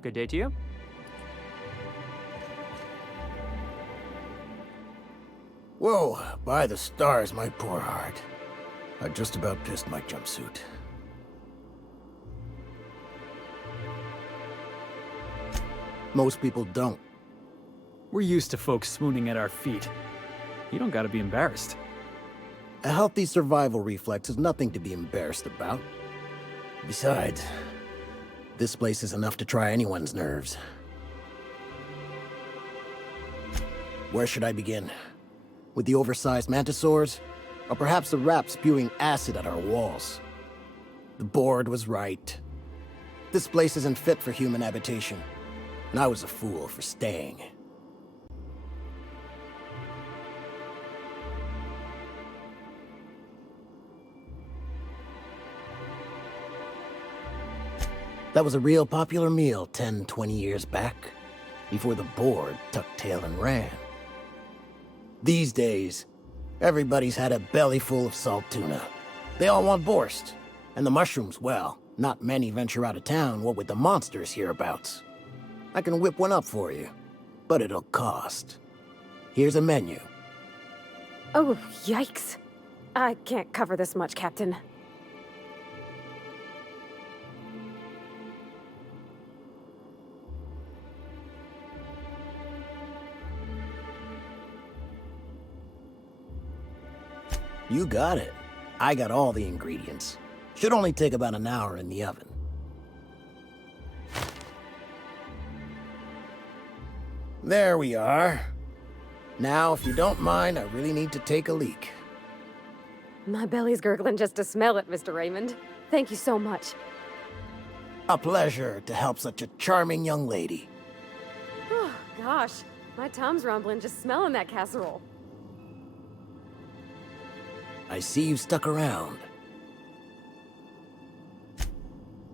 Good day to you. Whoa, by the stars, my poor heart. I just about pissed my jumpsuit. Most people don't. We're used to folks swooning at our feet. You don't gotta be embarrassed. A healthy survival reflex is nothing to be embarrassed about. Besides, this place is enough to try anyone's nerves. Where should I begin? With the oversized mantisaurs? Or perhaps the rats spewing acid at our walls? The board was right. This place isn't fit for human habitation, and I was a fool for staying. That was a real popular meal 10, 20 years back, before the board tucked tail and ran. These days, everybody's had a belly full of salt tuna. They all want borscht, and the mushrooms, well, not many venture out of town, what with the monsters hereabouts. I can whip one up for you, but it'll cost. Here's a menu. Oh, yikes. I can't cover this much, Captain. You got it. I got all the ingredients. Should only take about an hour in the oven. There we are. Now, if you don't mind, I really need to take a leak. My belly's gurgling just to smell it, Mr. Raymond. Thank you so much. A pleasure to help such a charming young lady. Oh, gosh. My tum's rumbling just smelling that casserole. I see you stuck around.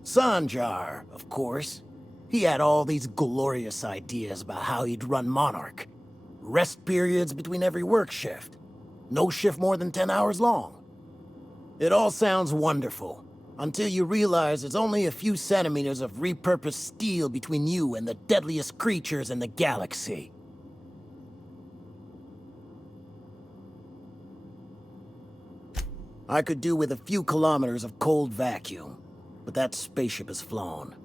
Sanjar, of course. He had all these glorious ideas about how he'd run Monarch. Rest periods between every work shift. No shift more than 10 hours long. It all sounds wonderful, until you realize there's only a few centimeters of repurposed steel between you and the deadliest creatures in the galaxy. I could do with a few kilometers of cold vacuum, but that spaceship is flown.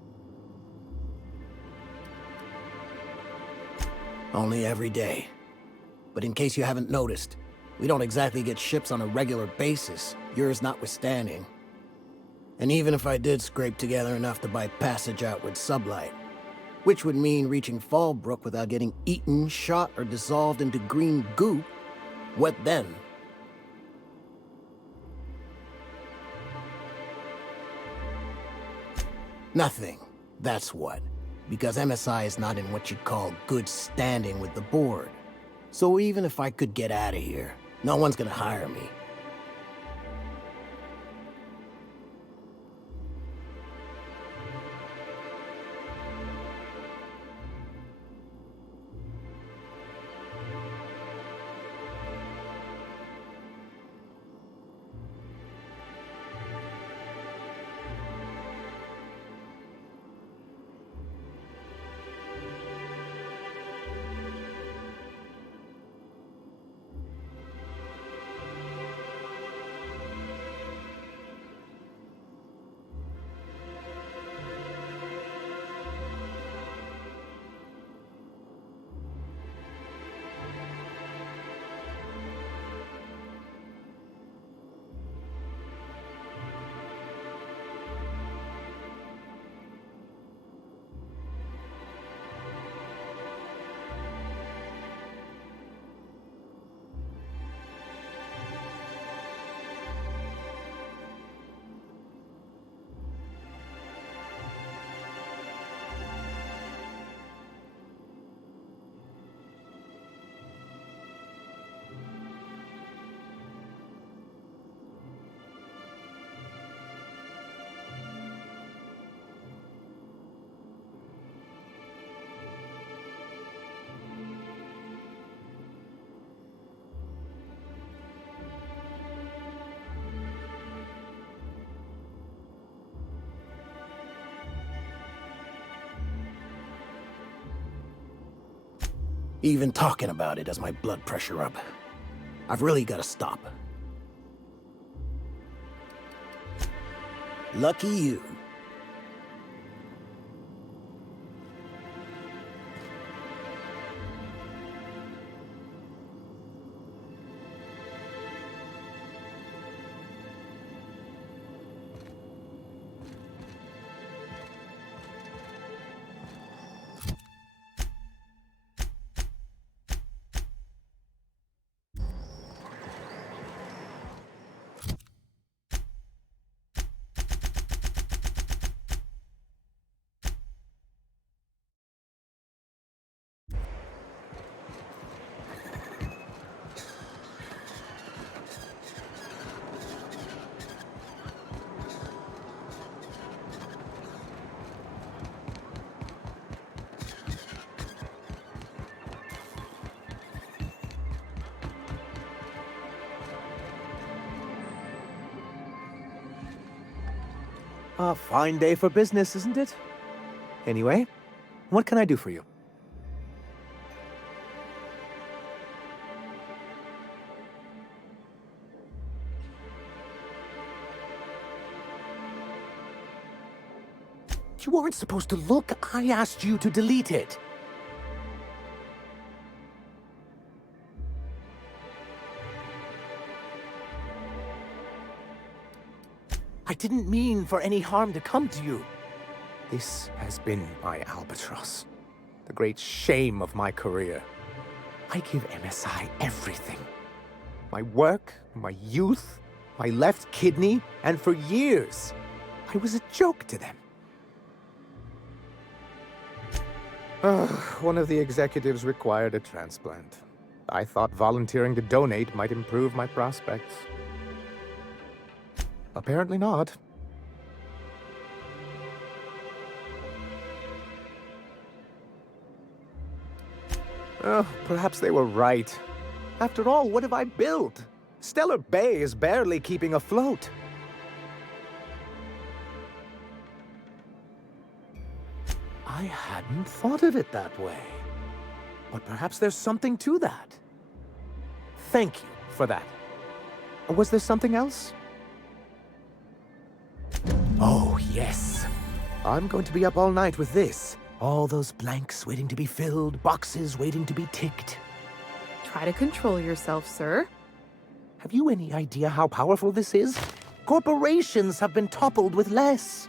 Only every day. But in case you haven't noticed, we don't exactly get ships on a regular basis, yours notwithstanding. And even if I did scrape together enough to buy passage out with sublight, which would mean reaching Fallbrook without getting eaten, shot, or dissolved into green goop, what then? Nothing, that's what. Because MSI is not in what you'd call good standing with the board. So even if I could get out of here, no one's gonna hire me. Even talking about it has my blood pressure up. I've really got to stop. Lucky you. A fine day for business, isn't it? Anyway, what can I do for you? You weren't supposed to look. I asked you to delete it. I didn't mean for any harm to come to you. This has been my albatross, the great shame of my career. I give MSI everything. My work, my youth, my left kidney, and for years, I was a joke to them. One of the executives required a transplant. I thought volunteering to donate might improve my prospects. Apparently not. Perhaps they were right. After all, what have I built? Stellar Bay is barely keeping afloat. I hadn't thought of it that way. But perhaps there's something to that. Thank you for that. Was there something else? Oh, yes. I'm going to be up all night with this. All those blanks waiting to be filled, boxes waiting to be ticked. Try to control yourself, sir. Have you any idea how powerful this is? Corporations have been toppled with less.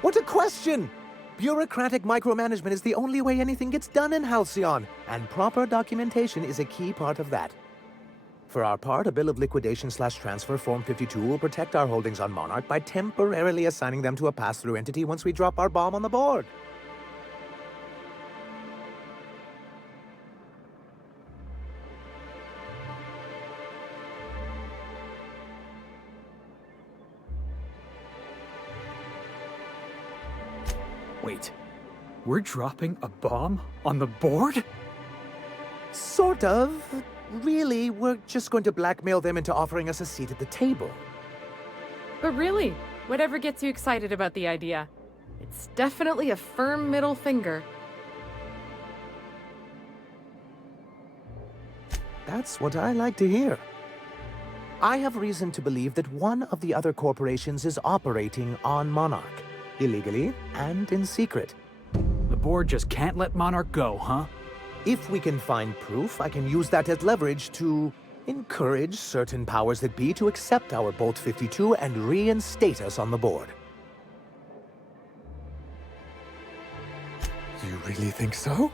What a question! Bureaucratic micromanagement is the only way anything gets done in Halcyon, and proper documentation is a key part of that. For our part, a bill of liquidation/transfer Form 52 will protect our holdings on Monarch by temporarily assigning them to a pass-through entity once we drop our bomb on the board. Wait, we're dropping a bomb on the board? Sort of. Really, we're just going to blackmail them into offering us a seat at the table. But really, whatever gets you excited about the idea. It's definitely a firm middle finger. That's what I like to hear. I have reason to believe that one of the other corporations is operating on Monarch, illegally and in secret. The board just can't let Monarch go, huh? If we can find proof, I can use that as leverage to encourage certain powers that be to accept our Bolt 52 and reinstate us on the board. You really think so?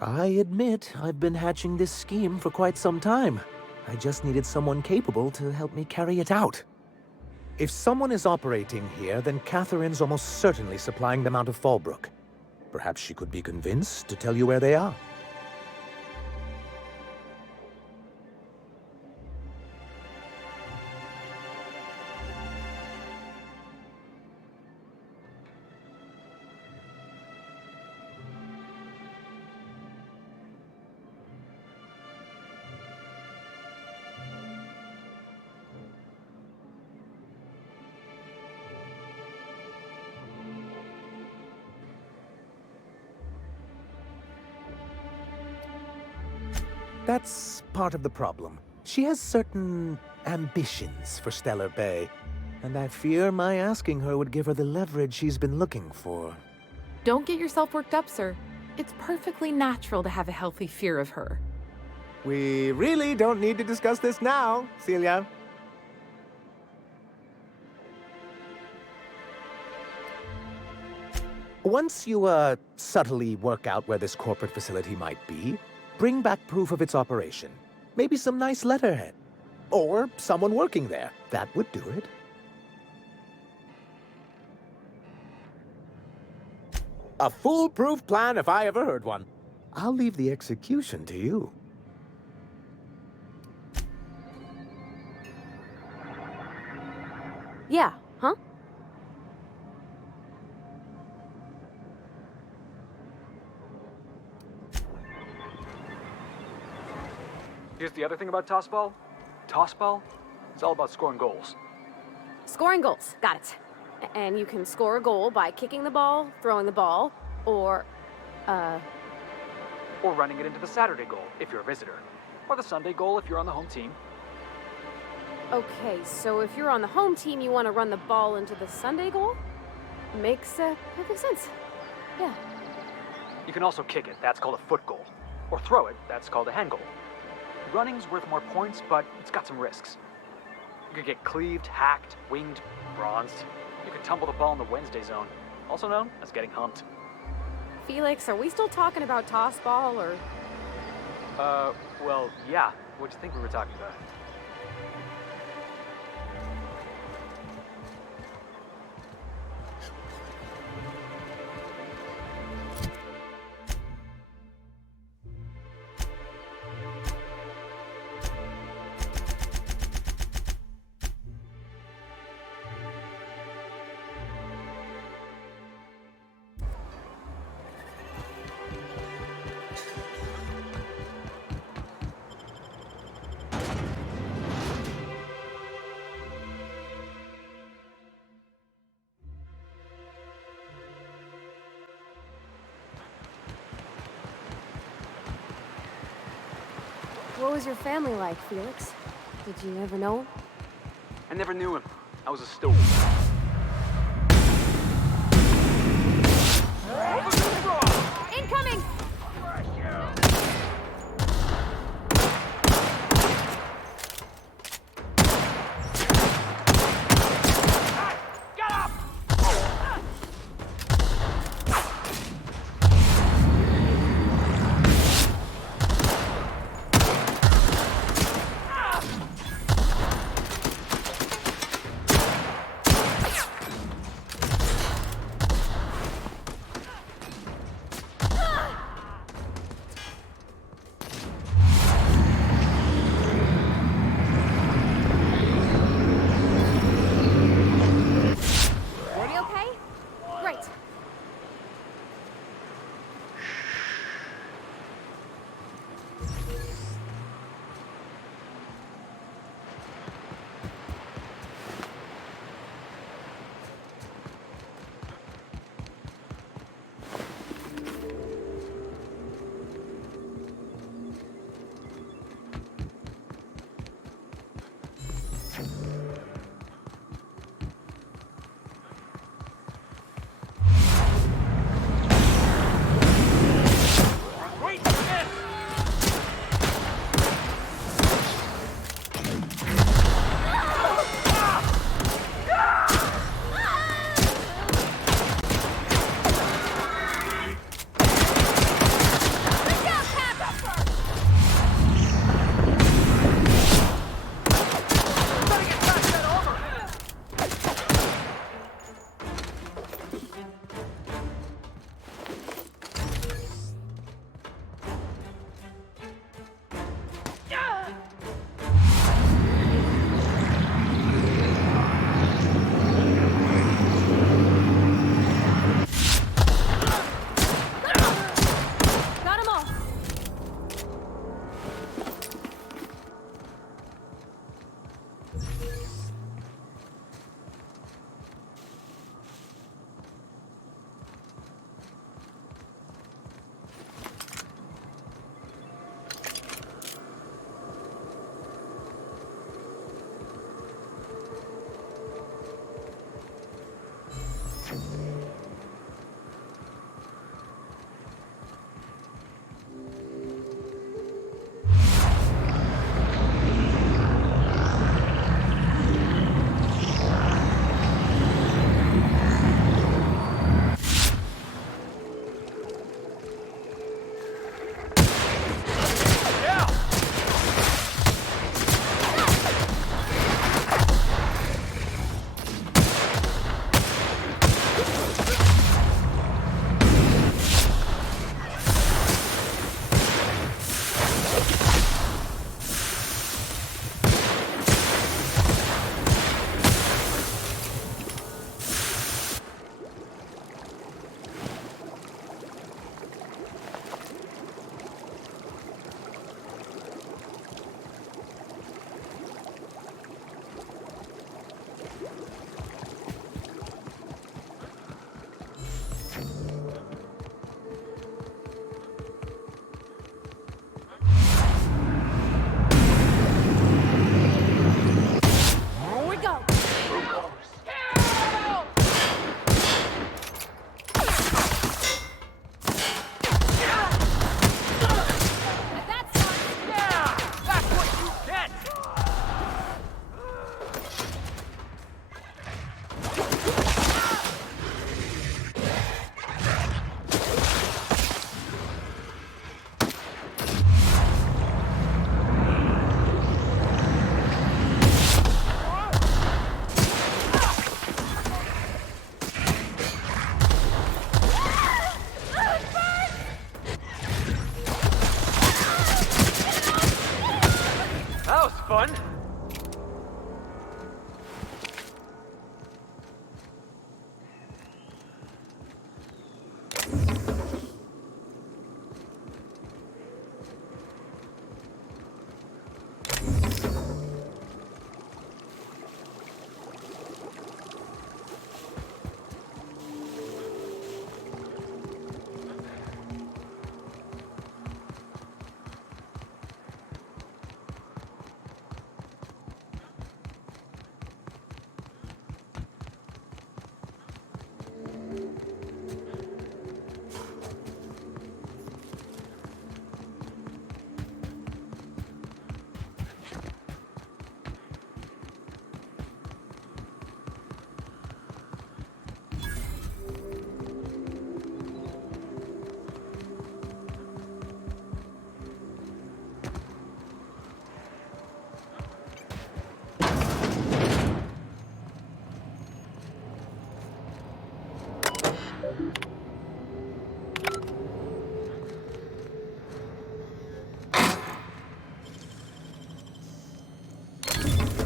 I admit I've been hatching this scheme for quite some time. I just needed someone capable to help me carry it out. If someone is operating here, then Catherine's almost certainly supplying them out of Fallbrook. Perhaps she could be convinced to tell you where they are. That's part of the problem. She has certain ambitions for Stellar Bay, and I fear my asking her would give her the leverage she's been looking for. Don't get yourself worked up, sir. It's perfectly natural to have a healthy fear of her. We really don't need to discuss this now, Celia. Once you, subtly work out where this corporate facility might be, bring back proof of its operation. Maybe some nice letterhead. Or someone working there. That would do it. A foolproof plan if I ever heard one. I'll leave the execution to you. Yeah, huh? Here's the other thing about Tossball. Tossball? It's all about scoring goals. Scoring goals. Got it. And you can score a goal by kicking the ball, throwing the ball, or running it into the Saturday goal, if you're a visitor. Or the Sunday goal, if you're on the home team. Okay, so if you're on the home team, you want to run the ball into the Sunday goal? Makes perfect sense. Yeah. You can also kick it, that's called a foot goal. Or throw it, that's called a hand goal. Running's worth more points, but it's got some risks. You could get cleaved, hacked, winged, bronzed. You could tumble the ball in the Wednesday zone, also known as getting humped. Felix, are we still talking about Tossball, or...? Well, yeah. What'd you think we were talking about? What was your family like, Felix? Did you ever know him? I never knew him. I was a stool. Incoming! fun.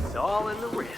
It's all in the wrist.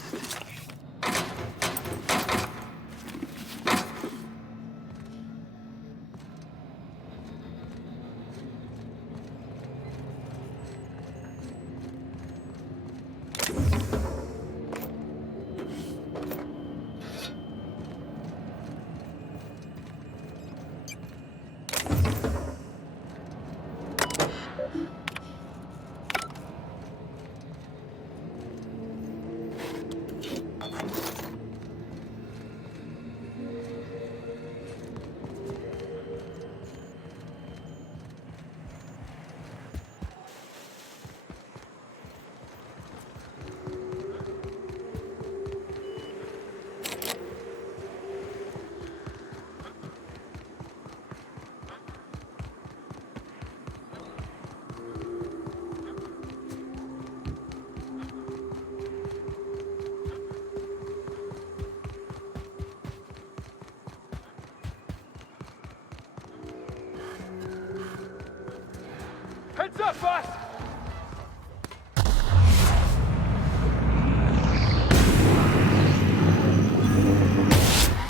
Heads up, boss!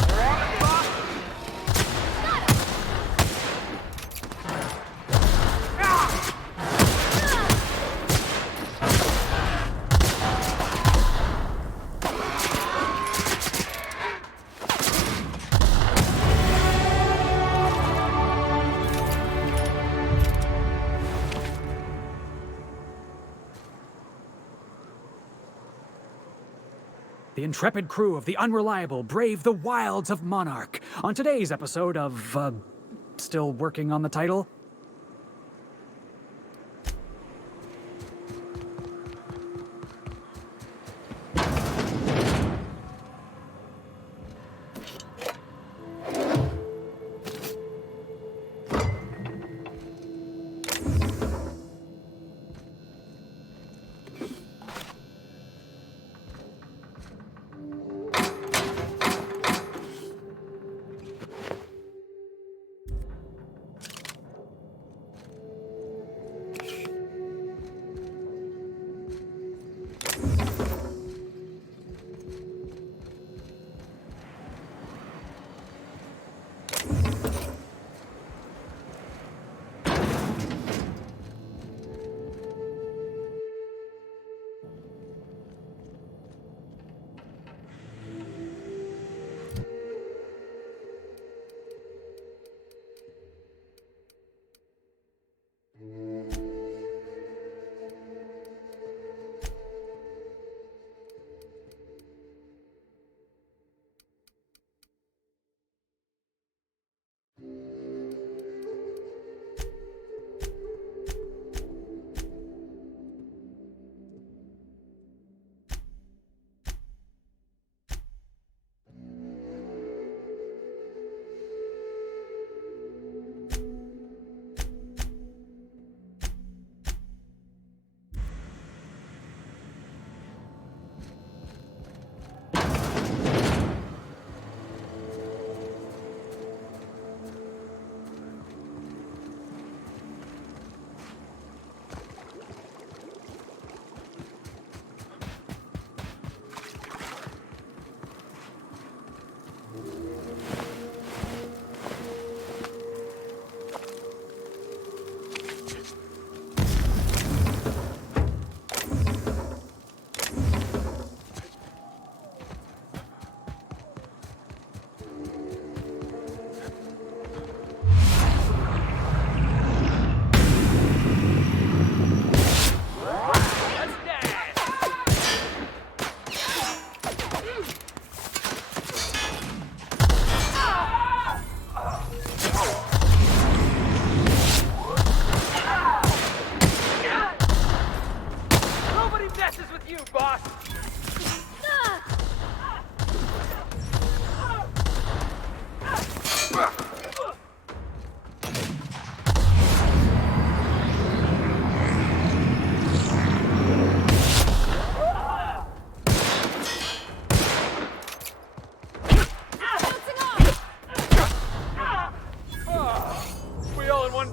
We're on it, boss! The intrepid crew of the Unreliable brave the wilds of Monarch. On today's episode of, still working on the title?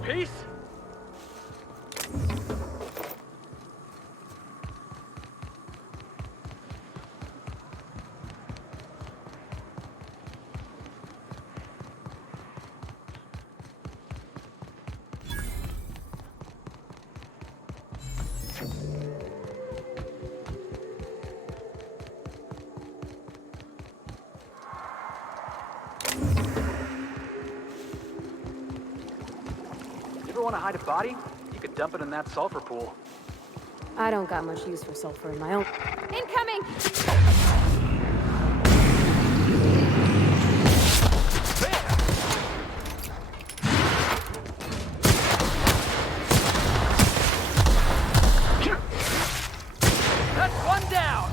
Peace? You ever want to hide a body? You could dump it in that sulfur pool. I don't got much use for sulfur in my own. Incoming! That's one down!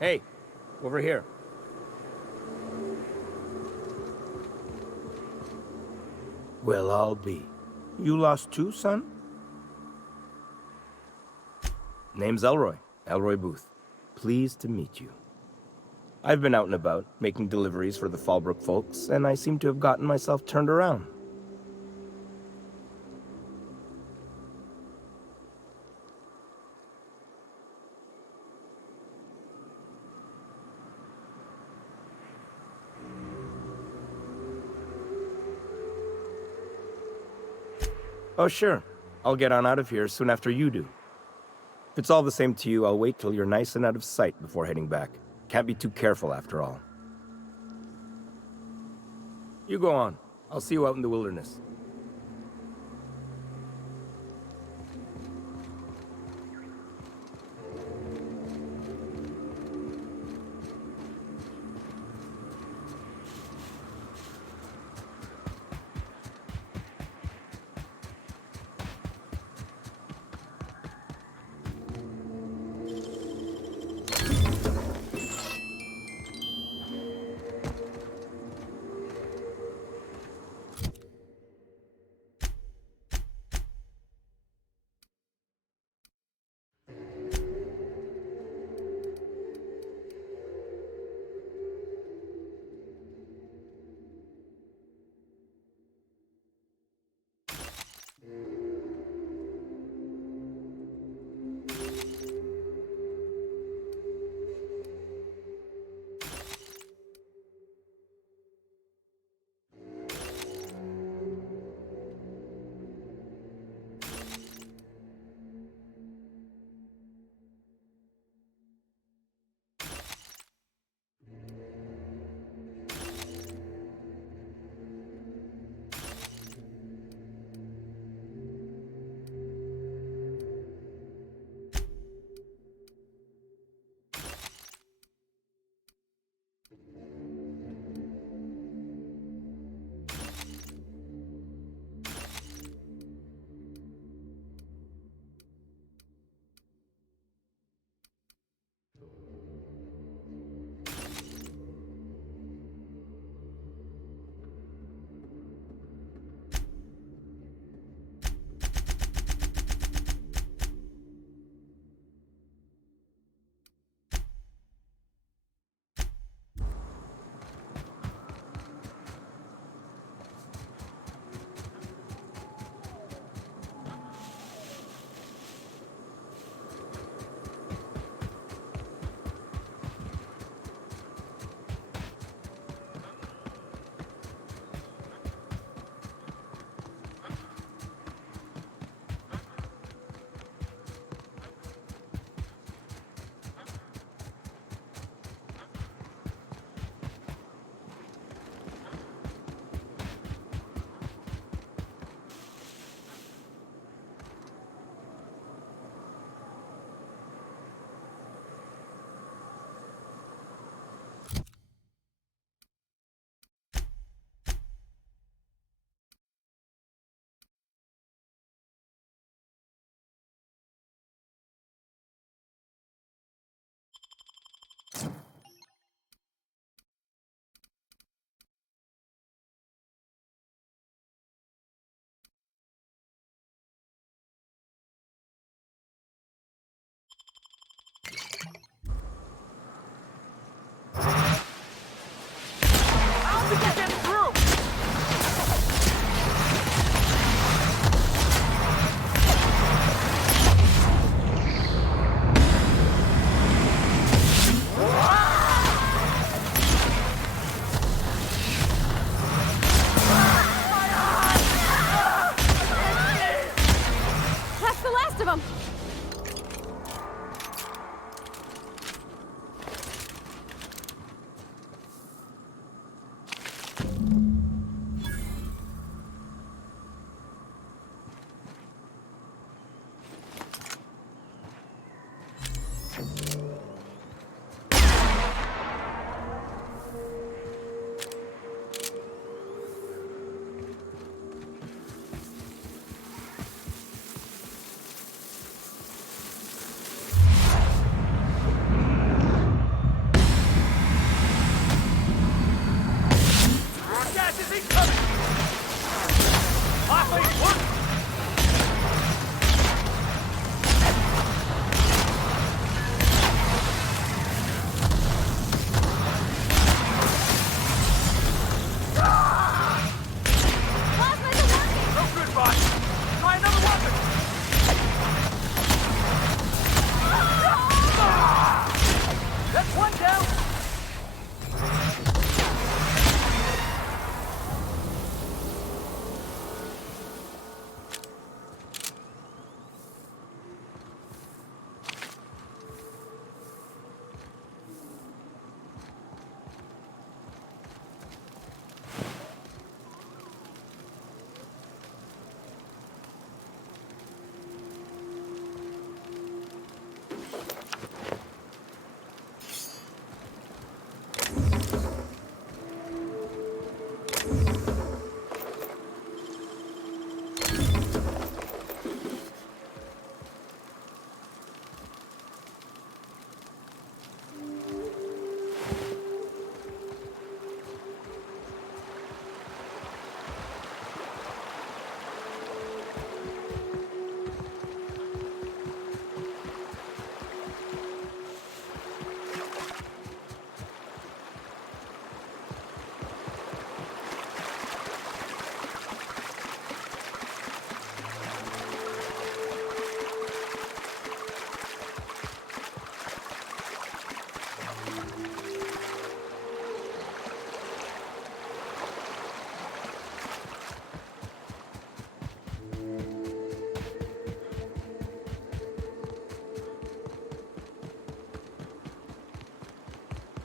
Hey, over here. Well, I'll be. You lost too, son? Name's Elroy. Elroy Booth. Pleased to meet you. I've been out and about, making deliveries for the Fallbrook folks, and I seem to have gotten myself turned around. Oh, sure. I'll get on out of here soon after you do. If it's all the same to you, I'll wait till you're nice and out of sight before heading back. Can't be too careful after all. You go on. I'll see you out in the wilderness.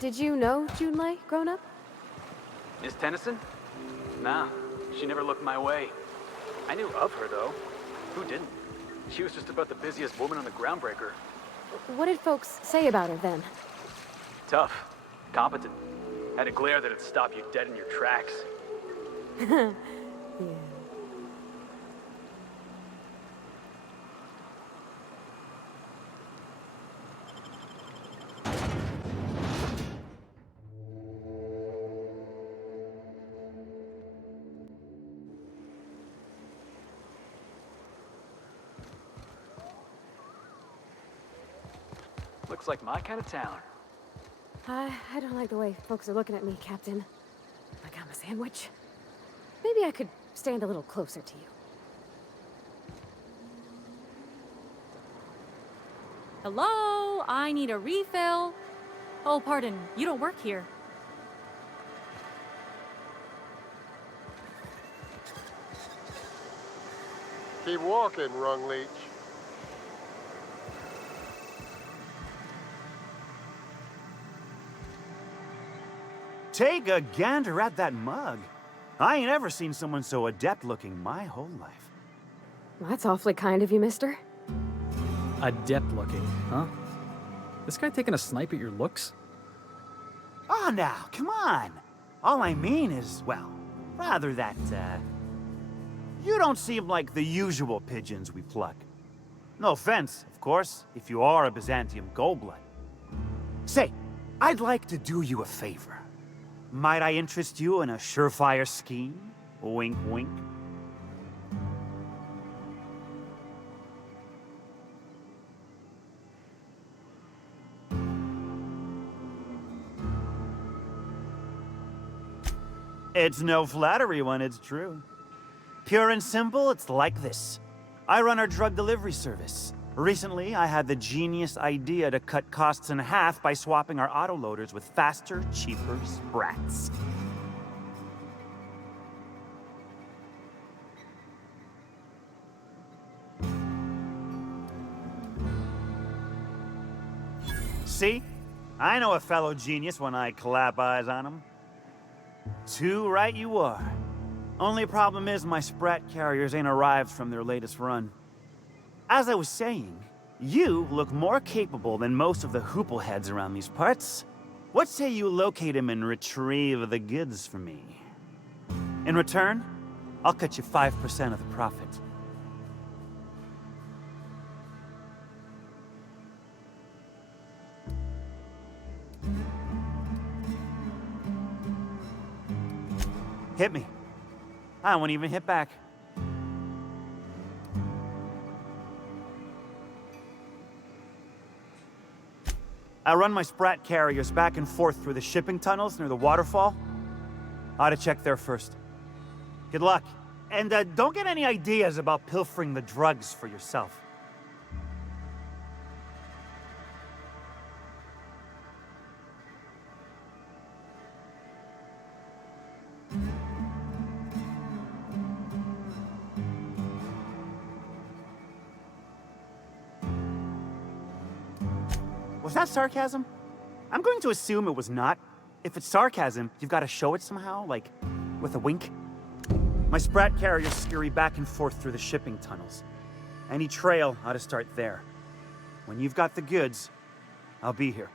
Did you know Junlei growing up? Miss Tennyson? Nah, she never looked my way. I knew of her, though. Who didn't? She was just about the busiest woman on the groundbreaker. What did folks say about her then? Tough. Competent. Had a glare that'd stop you dead in your tracks. Yeah. Looks like my kind of town. I don't like the way folks are looking at me, Captain. Like I'm a sandwich. Maybe I could stand a little closer to you. Hello? I need a refill. Oh, pardon. You don't work here. Keep walking, Rung Leech. Take a gander at that mug. I ain't ever seen someone so adept looking my whole life. Well, that's awfully kind of you, mister. Adept looking, huh? This guy taking a snipe at your looks? Oh, now, come on. All I mean is, well, rather that, you don't seem like the usual pigeons we pluck. No offense, of course, if you are a Byzantium goldblood. Say, I'd like to do you a favor. Might I interest you in a surefire scheme? Wink, wink. It's no flattery when it's true. Pure and simple, it's like this. I run our drug delivery service. Recently, I had the genius idea to cut costs in half by swapping our autoloaders with faster, cheaper sprats. See? I know a fellow genius when I clap eyes on him. Too right you are. Only problem is my sprat carriers ain't arrived from their latest run. As I was saying, you look more capable than most of the hoople heads around these parts. What say you locate him and retrieve the goods for me? In return, I'll cut you 5% of the profit. Hit me. I won't even hit back. I run my sprat carriers back and forth through the shipping tunnels near the waterfall. Ought to check there first. Good luck. And don't get any ideas about pilfering the drugs for yourself. Was that sarcasm? I'm going to assume it was not. If it's sarcasm, you've got to show it somehow, like with a wink. My sprat carriers scurry back and forth through the shipping tunnels. Any trail ought to start there. When you've got the goods, I'll be here.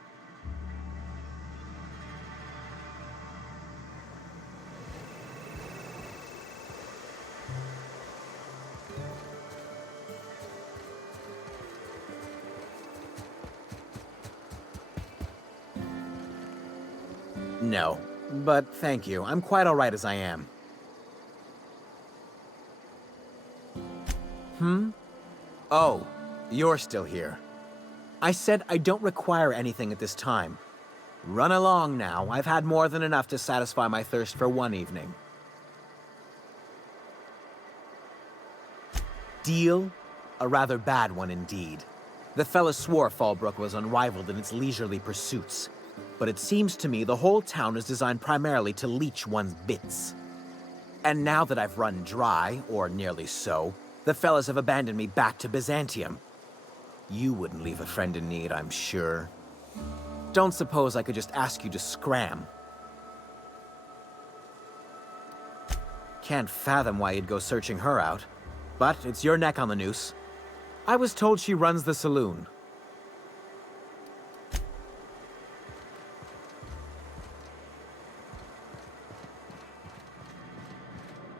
No, but thank you. I'm quite all right as I am. Oh, you're still here. I said I don't require anything at this time. Run along now. I've had more than enough to satisfy my thirst for one evening. Deal? A rather bad one indeed. The fella swore Fallbrook was unrivaled in its leisurely pursuits. But it seems to me the whole town is designed primarily to leech one's bits. And now that I've run dry, or nearly so, the fellas have abandoned me back to Byzantium. You wouldn't leave a friend in need, I'm sure. Don't suppose I could just ask you to scram. Can't fathom why you'd go searching her out. But it's your neck on the noose. I was told she runs the saloon.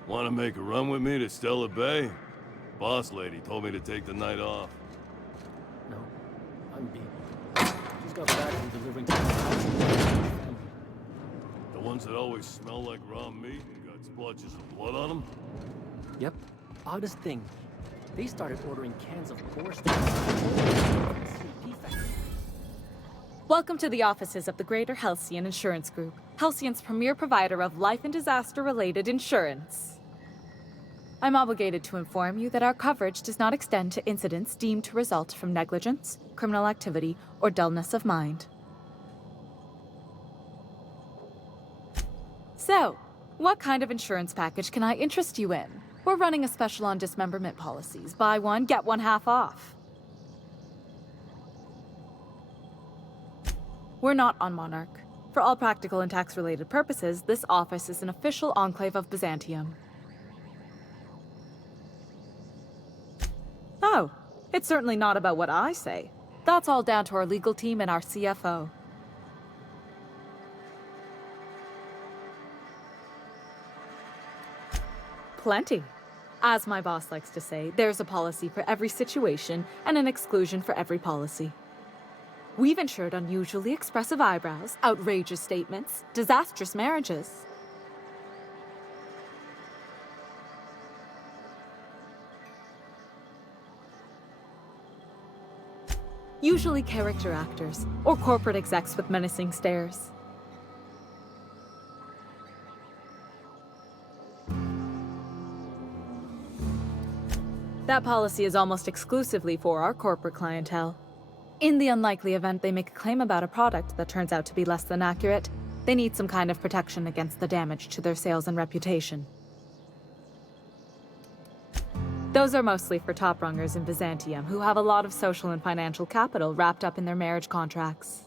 Want to make a run with me to Stella Bay? Boss lady told me to take the night off. No, I'm beat. She's got back from delivering to the house. The ones that always smell like raw meat and got splotches of blood on them? Yep. Oddest thing. They started ordering cans of borscht. Welcome to the offices of the Greater Halcyon Insurance Group, Halcyon's premier provider of life and disaster-related insurance. I'm obligated to inform you that our coverage does not extend to incidents deemed to result from negligence, criminal activity, or dullness of mind. So, what kind of insurance package can I interest you in? We're running a special on dismemberment policies. Buy one, get one half off. We're not on Monarch. For all practical and tax-related purposes, this office is an official enclave of Byzantium. Oh, it's certainly not about what I say. That's all down to our legal team and our CFO. Plenty. As my boss likes to say, there's a policy for every situation and an exclusion for every policy. We've insured unusually expressive eyebrows, outrageous statements, disastrous marriages. Usually character actors, or corporate execs with menacing stares. That policy is almost exclusively for our corporate clientele. In the unlikely event they make a claim about a product that turns out to be less than accurate, they need some kind of protection against the damage to their sales and reputation. Those are mostly for top-rungers in Byzantium who have a lot of social and financial capital wrapped up in their marriage contracts.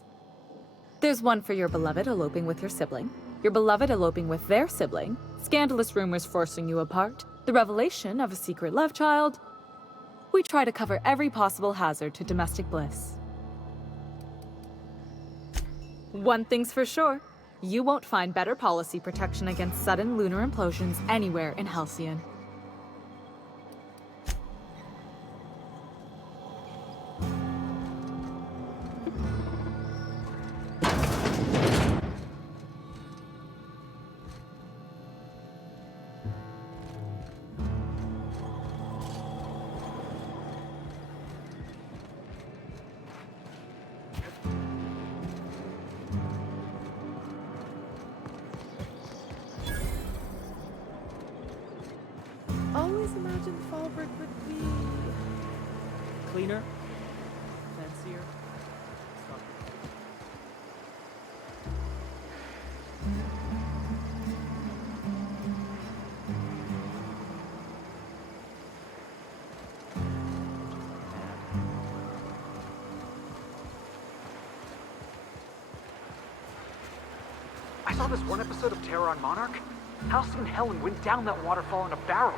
There's one for your beloved eloping with your sibling, your beloved eloping with their sibling, scandalous rumors forcing you apart, the revelation of a secret love child. We try to cover every possible hazard to domestic bliss. One thing's for sure, you won't find better policy protection against sudden lunar implosions anywhere in Halcyon. Always imagined Fallbrook would be cleaner, fancier. I saw this one episode of Terror on Monarch. Halcyon Helen went down that waterfall in a barrel.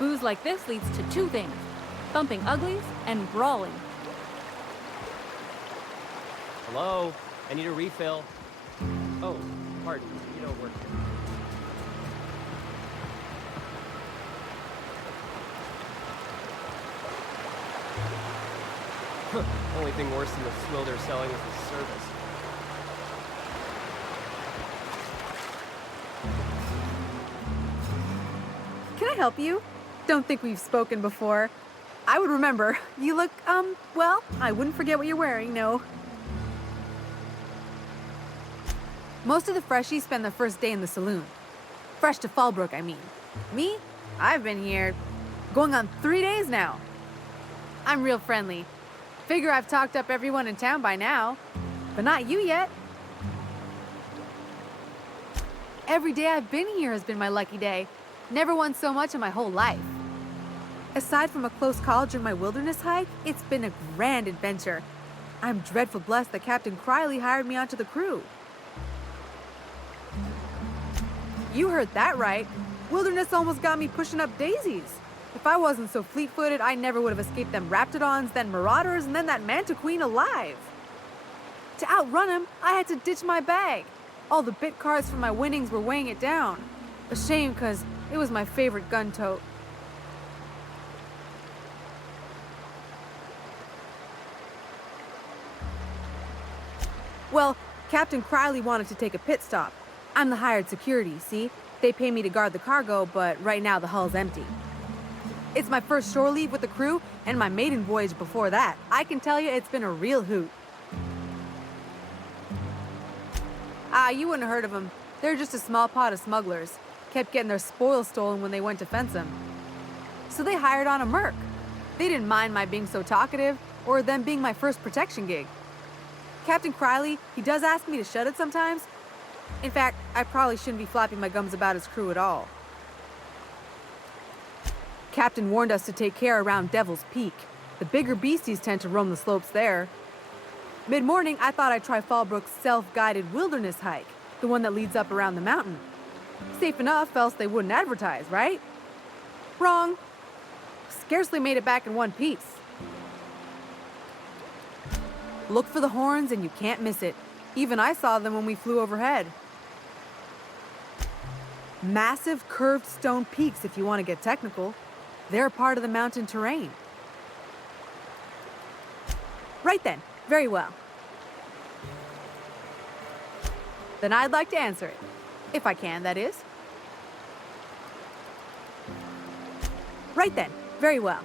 Booze like this leads to two things: bumping uglies and brawling. Hello? I need a refill. Oh, pardon. You don't work here. Only thing worse than the swill they're selling is the service. Can I help you? Don't think we've spoken before. I would remember. You look, well, I wouldn't forget what you're wearing, no. Most of the freshies spend their first day in the saloon. Fresh to Fallbrook, I mean. Me? I've been here going on 3 days now. I'm real friendly. Figure I've talked up everyone in town by now, but not you yet. Every day I've been here has been my lucky day. Never won so much in my whole life. Aside from a close call during my wilderness hike, it's been a grand adventure. I'm dreadful blessed that Captain Criley hired me onto the crew. You heard that right. Wilderness almost got me pushing up daisies. If I wasn't so fleet-footed, I never would have escaped them raptidons, then marauders, and then that manta queen alive. To outrun him, I had to ditch my bag. All the bit cards from my winnings were weighing it down. A shame, because it was my favorite gun tote. Well, Captain Criley wanted to take a pit stop. I'm the hired security, see? They pay me to guard the cargo, but right now the hull's empty. It's my first shore leave with the crew, and my maiden voyage before that. I can tell you it's been a real hoot. You wouldn't have heard of them. They're just a small pot of smugglers. Kept getting their spoils stolen when they went to fence them. So they hired on a merc. They didn't mind my being so talkative, or them being my first protection gig. Captain Criley, he does ask me to shut it sometimes. In fact, I probably shouldn't be flapping my gums about his crew at all. Captain warned us to take care around Devil's Peak. The bigger beasties tend to roam the slopes there. Mid-morning, I thought I'd try Fallbrook's self-guided wilderness hike, the one that leads up around the mountain. Safe enough, else they wouldn't advertise, right? Wrong. Scarcely made it back in one piece. Look for the horns and you can't miss it. Even I saw them when we flew overhead. Massive curved stone peaks, if you want to get technical. They're a part of the mountain terrain. Right then. Very well. Then I'd like to answer it. If I can, that is. Right then. Very well.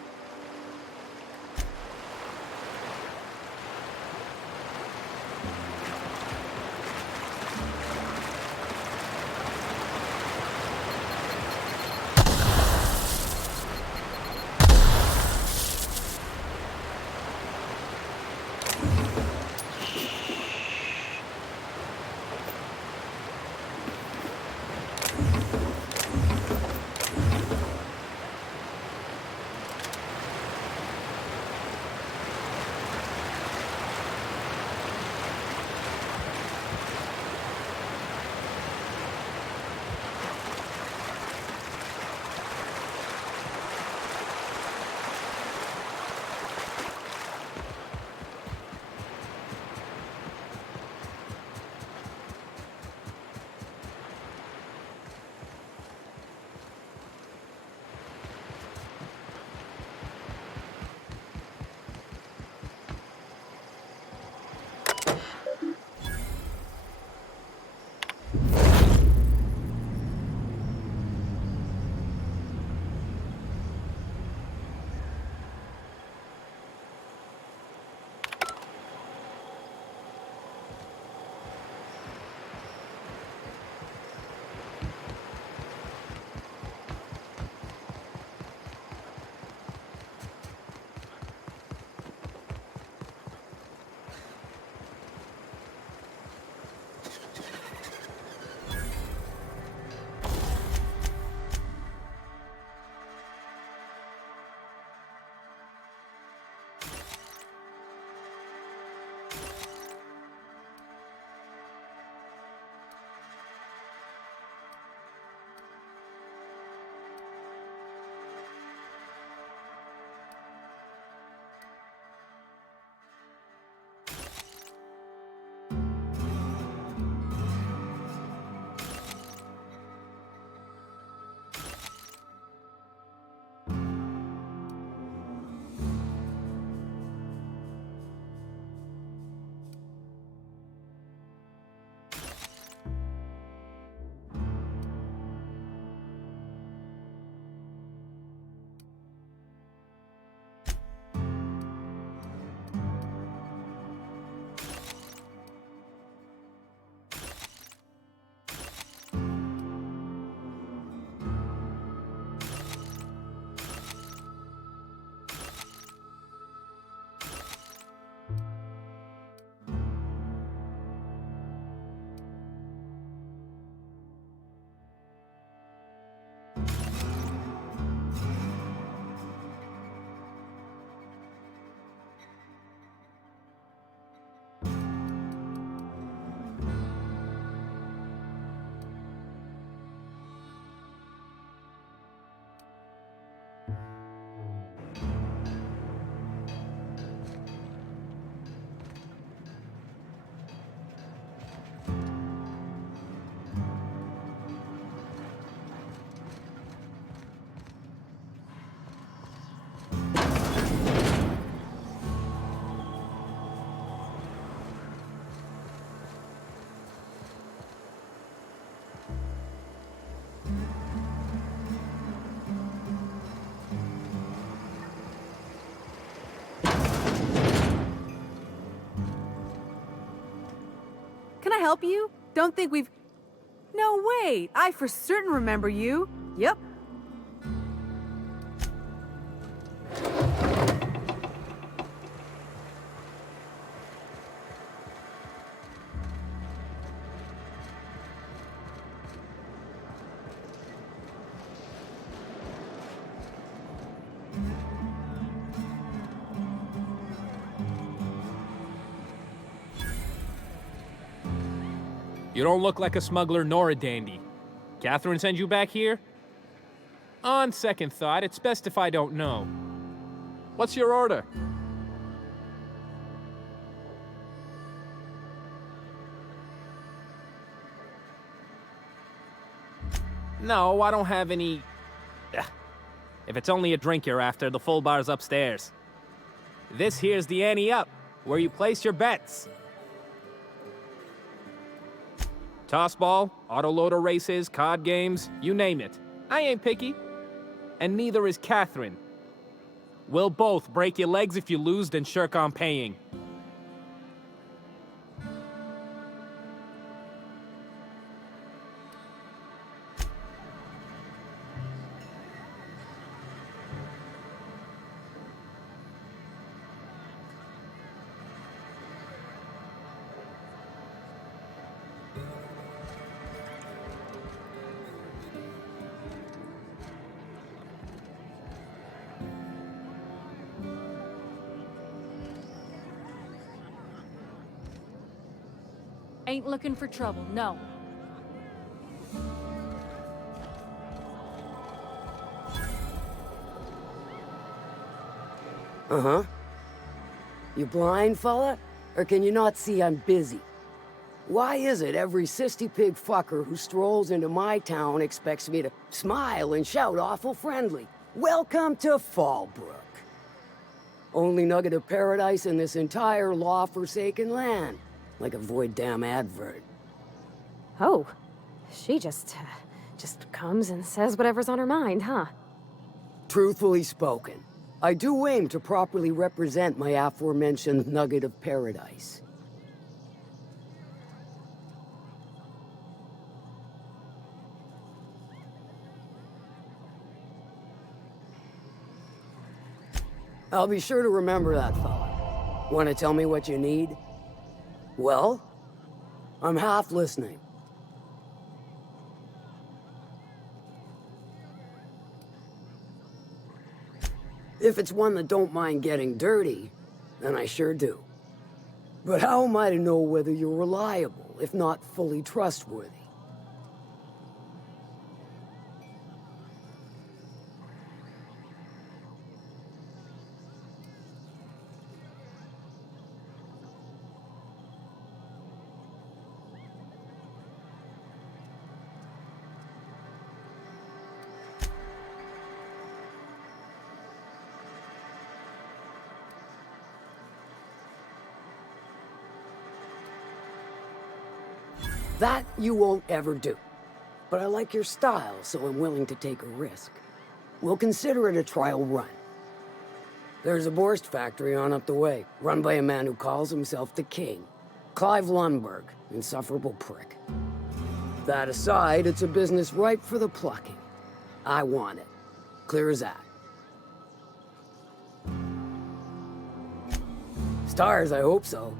help you? Don't think we've... No, wait. I for certain remember you. Yep. You don't look like a smuggler nor a dandy. Catherine send you back here? On second thought, it's best if I don't know. What's your order? No, I don't have any... Ugh. If it's only a drink you're after, the full bar's upstairs. This here's the ante up, where you place your bets. Tossball, autoloader races, card games, you name it. I ain't picky. And neither is Catherine. We'll both break your legs if you lose, then shirk on paying. Ain't looking for trouble, no. Uh-huh. You blind, fella? Or can you not see I'm busy? Why is it every sissy pig fucker who strolls into my town expects me to smile and shout awful friendly? Welcome to Fallbrook. Only nugget of paradise in this entire law-forsaken land. Like a void damn advert. Oh, she just comes and says whatever's on her mind, huh? Truthfully spoken, I do aim to properly represent my aforementioned nugget of paradise. I'll be sure to remember that, fella. Want to tell me what you need? Well, I'm half listening. If it's one that don't mind getting dirty, then I sure do. But how am I to know whether you're reliable, if not fully trustworthy? That you won't ever do. But I like your style, so I'm willing to take a risk. We'll consider it a trial run. There's a Borst factory on up the way, run by a man who calls himself the King. Clive Lundberg, insufferable prick. That aside, it's a business ripe for the plucking. I want it. Clear as that. Stars, I hope so.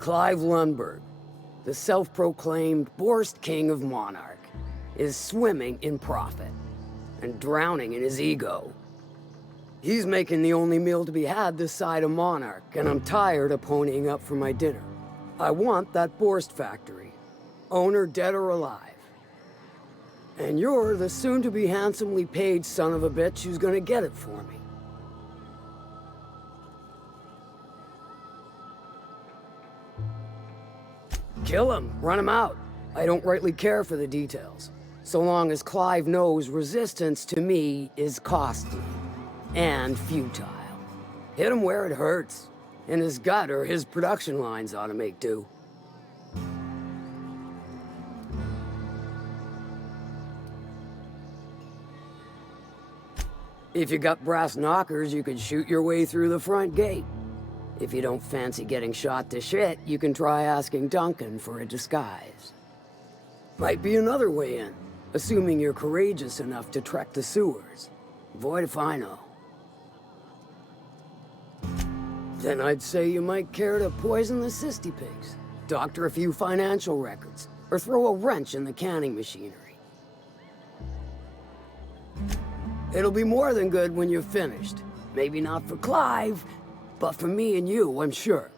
Clive Lundberg, the self-proclaimed Borst King of Monarch, is swimming in profit and drowning in his ego. He's making the only meal to be had this side of Monarch, and I'm tired of ponying up for my dinner. I want that Borst factory, owner dead or alive. And you're the soon-to-be handsomely paid son of a bitch who's gonna get it for me. Kill him, run him out. I don't rightly care for the details, so long as Clive knows resistance to me is costly and futile. Hit him where it hurts, in his gut, or his production lines ought to make do. If you got brass knockers, you could shoot your way through the front gate. If you don't fancy getting shot to shit, you can try asking Duncan for a disguise. Might be another way in, assuming you're courageous enough to trek the sewers. Void if I know. Then I'd say you might care to poison the cysty pigs, doctor a few financial records, or throw a wrench in the canning machinery. It'll be more than good when you're finished. Maybe not for Clive, but for me and you, I'm sure.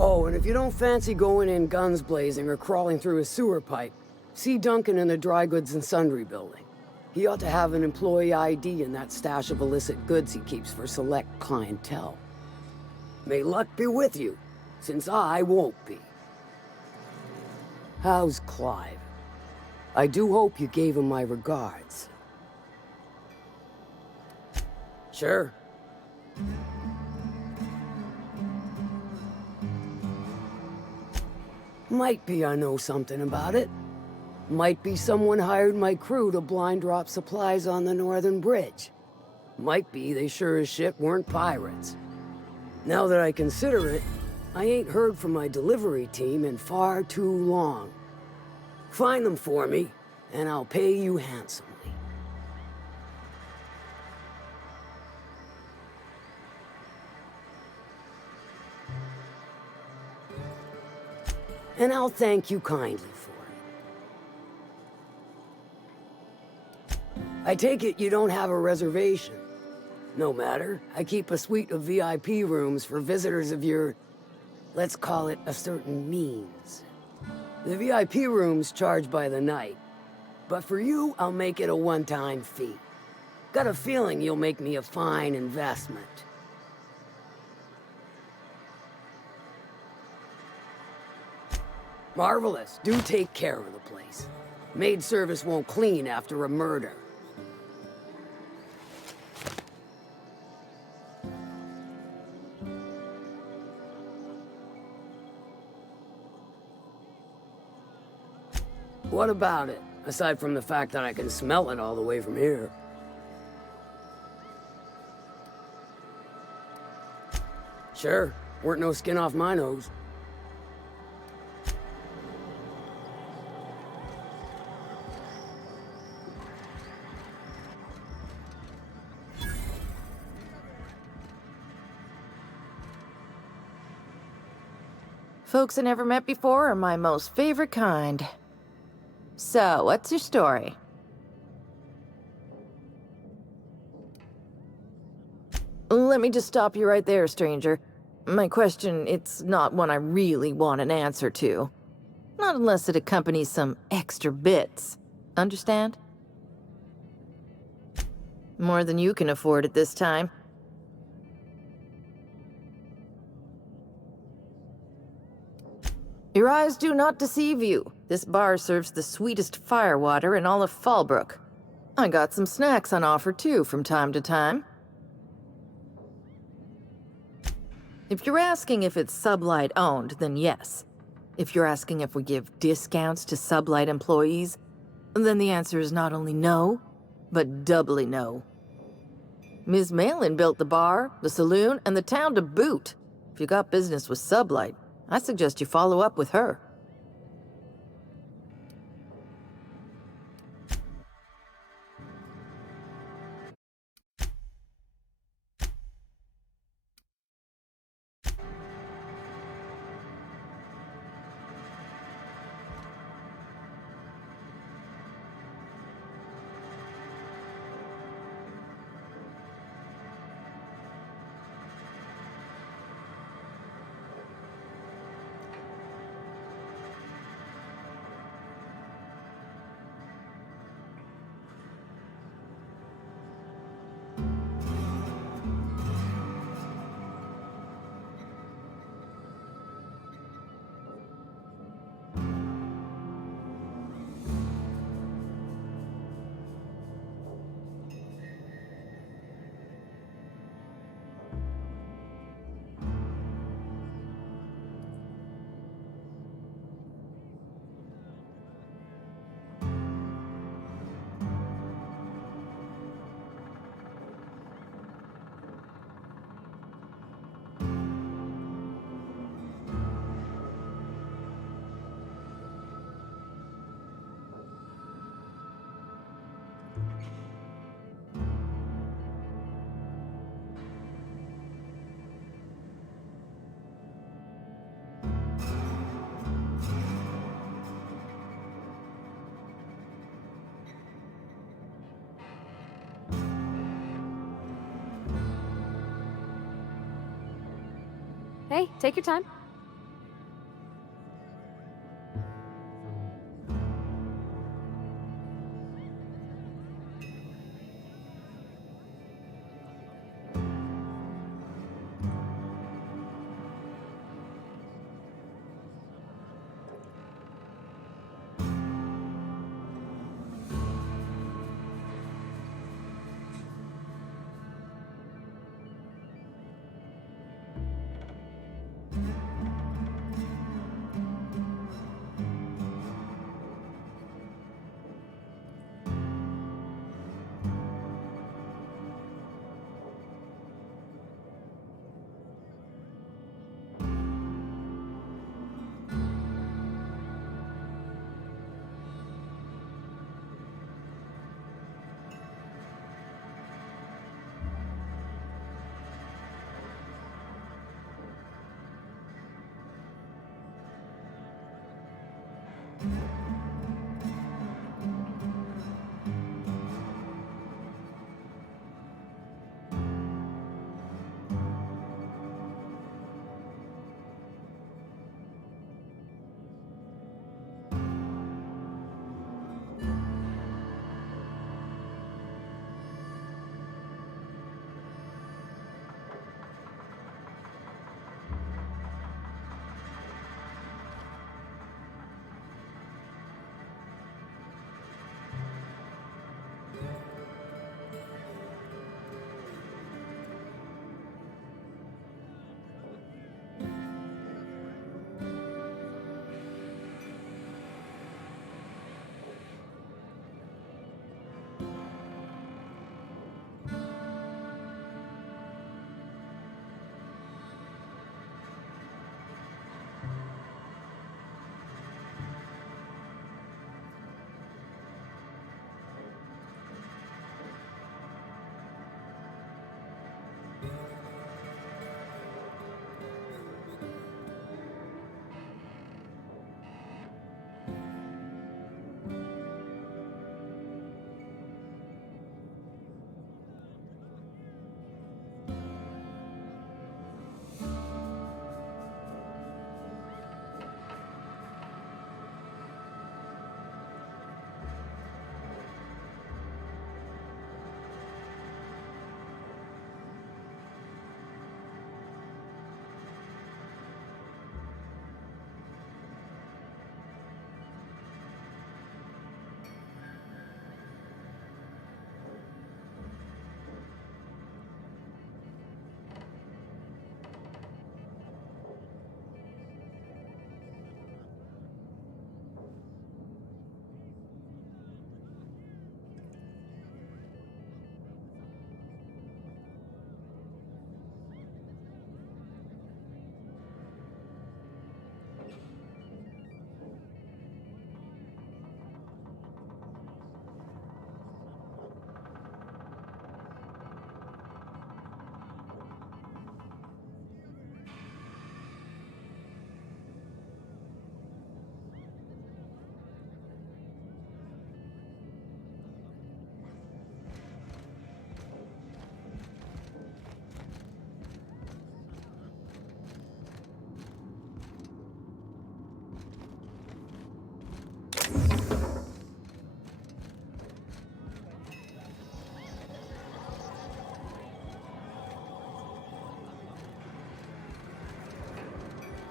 Oh, and if you don't fancy going in guns blazing or crawling through a sewer pipe, see Duncan in the dry goods and sundry building. He ought to have an employee ID in that stash of illicit goods he keeps for select clientele. May luck be with you, since I won't be. How's Clive? I do hope you gave him my regards. Sure. Might be I know something about it. Might be someone hired my crew to blind drop supplies on the Northern Bridge. Might be they sure as shit weren't pirates. Now that I consider it, I ain't heard from my delivery team in far too long. Find them for me, and I'll pay you handsomely. And I'll thank you kindly for it. I take it you don't have a reservation. No matter, I keep a suite of VIP rooms for visitors of your, let's call it a certain means. The VIP rooms charge by the night, but for you, I'll make it a one-time fee. Got a feeling you'll make me a fine investment. Marvelous. Do take care of the place. Maid service won't clean after a murder. What about it? Aside from the fact that I can smell it all the way from here. Sure. Weren't no skin off my nose. Folks I never met before are my most favorite kind. So, what's your story? Let me just stop you right there, stranger. My question, it's not one I really want an answer to. Not unless it accompanies some extra bits. Understand? More than you can afford at this time. Your eyes do not deceive you. This bar serves the sweetest firewater in all of Fallbrook. I got some snacks on offer too from time to time. If you're asking if it's Sublight owned, then yes. If you're asking if we give discounts to Sublight employees, then the answer is not only no, but doubly no. Ms. Malin built the bar, the saloon, and the town to boot. If you got business with Sublight, I suggest you follow up with her. Hey, take your time.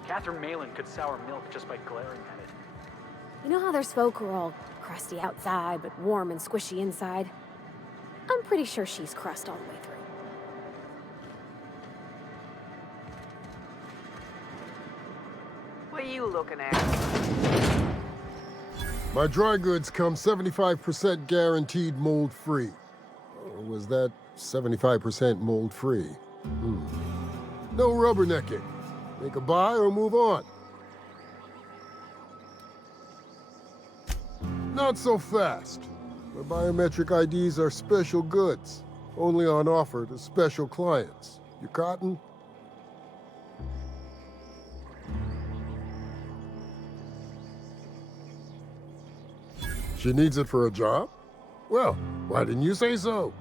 Catherine Malin could sour milk just by glaring at it. You know how there's folk who are all crusty outside, but warm and squishy inside? I'm pretty sure she's crust all the way through. What are you looking at? My dry goods come 75% guaranteed mold-free. Or was that 75% mold-free? No rubbernecking. Make a buy or move on. Not so fast. My biometric IDs are special goods, only on offer to special clients. You cotton? She needs it for a job? Well, why didn't you say so?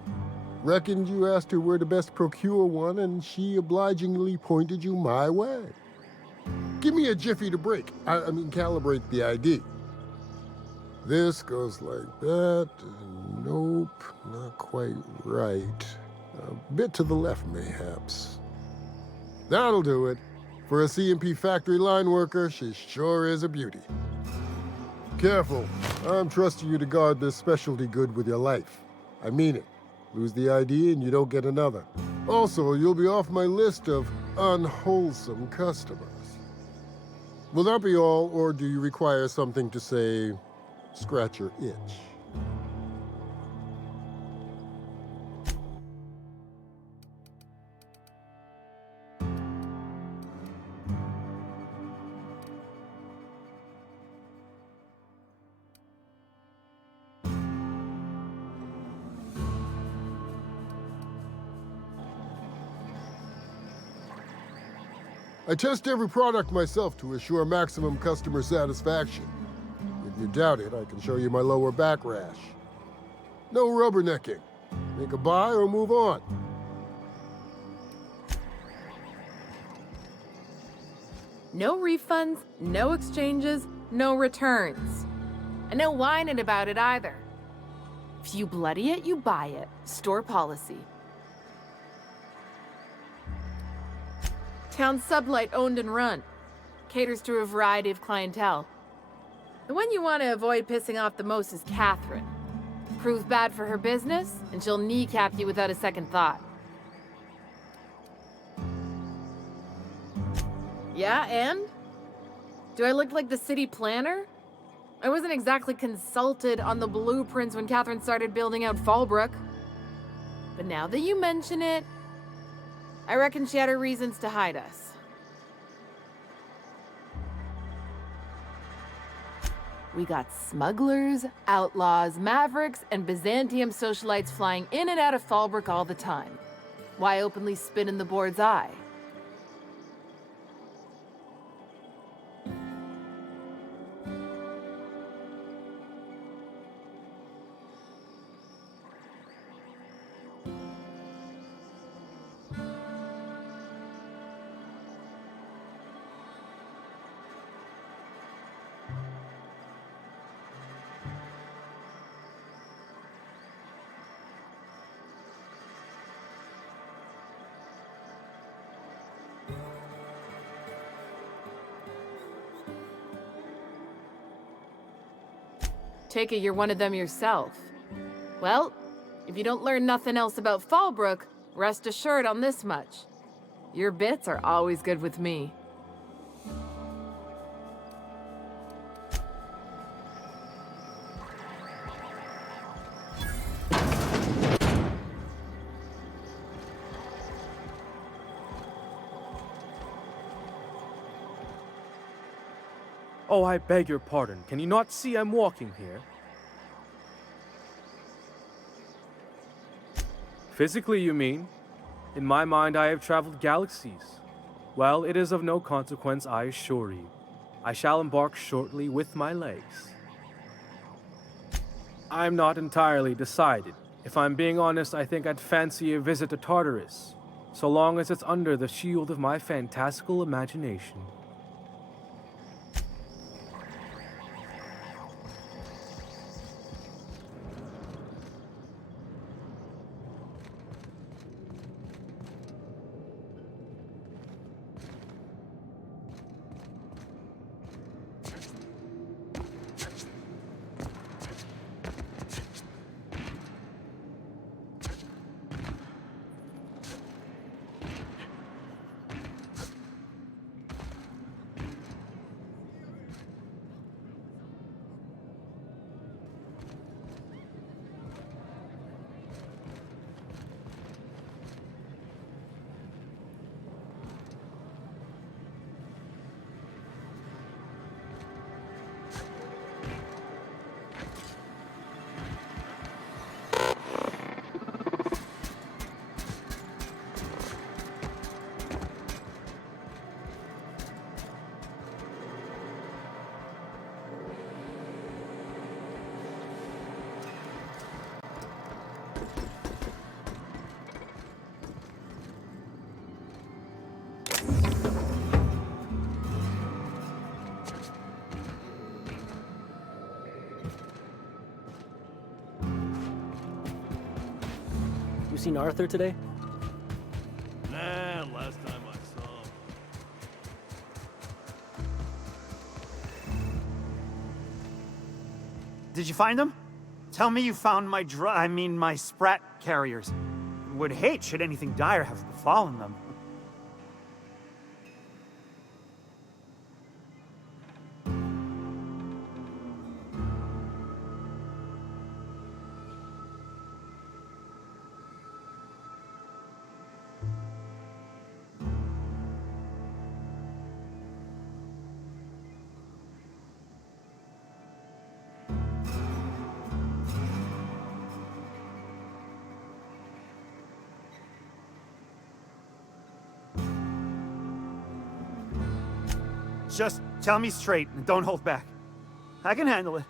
Reckoned you asked her where to best procure one, and she obligingly pointed you my way. Give me a jiffy to break. I mean, calibrate the ID. This goes like that. Nope, not quite right. A bit to the left, mayhaps. That'll do it. For a C&P factory line worker, she sure is a beauty. Careful. I'm trusting you to guard this specialty good with your life. I mean it. Lose the ID and you don't get another. Also, you'll be off my list of unwholesome customers. Will that be all, or do you require something to say, scratch your itch? I test every product myself to assure maximum customer satisfaction. If you doubt it, I can show you my lower back rash. No rubbernecking. Make a buy or move on. No refunds, no exchanges, no returns. And no whining about it either. If you bloody it, you buy it. Store policy. Town sublight owned and run. Caters to a variety of clientele. The one you want to avoid pissing off the most is Catherine. Proves bad for her business, and she'll kneecap you without a second thought. Yeah, and? Do I look like the city planner? I wasn't exactly consulted on the blueprints when Catherine started building out Fallbrook. But now that you mention it, I reckon she had her reasons to hide us. We got smugglers, outlaws, mavericks, and Byzantium socialites flying in and out of Fallbrook all the time. Why openly spit in the board's eye? Take it you're one of them yourself. Well, if you don't learn nothing else about Fallbrook, rest assured on this much. Your bits are always good with me. Oh, I beg your pardon. Can you not see I'm walking here? Physically, you mean? In my mind, I have traveled galaxies. Well, it is of no consequence, I assure you. I shall embark shortly with my legs. I'm not entirely decided. If I'm being honest, I think I'd fancy a visit to Tartarus, so long as it's under the shield of my fantastical imagination. seen Arthur today? Nah, last time I saw him. Did you find them? Tell me you found my my sprat carriers. Would hate should anything dire have befallen them. Just tell me straight and don't hold back. I can handle it.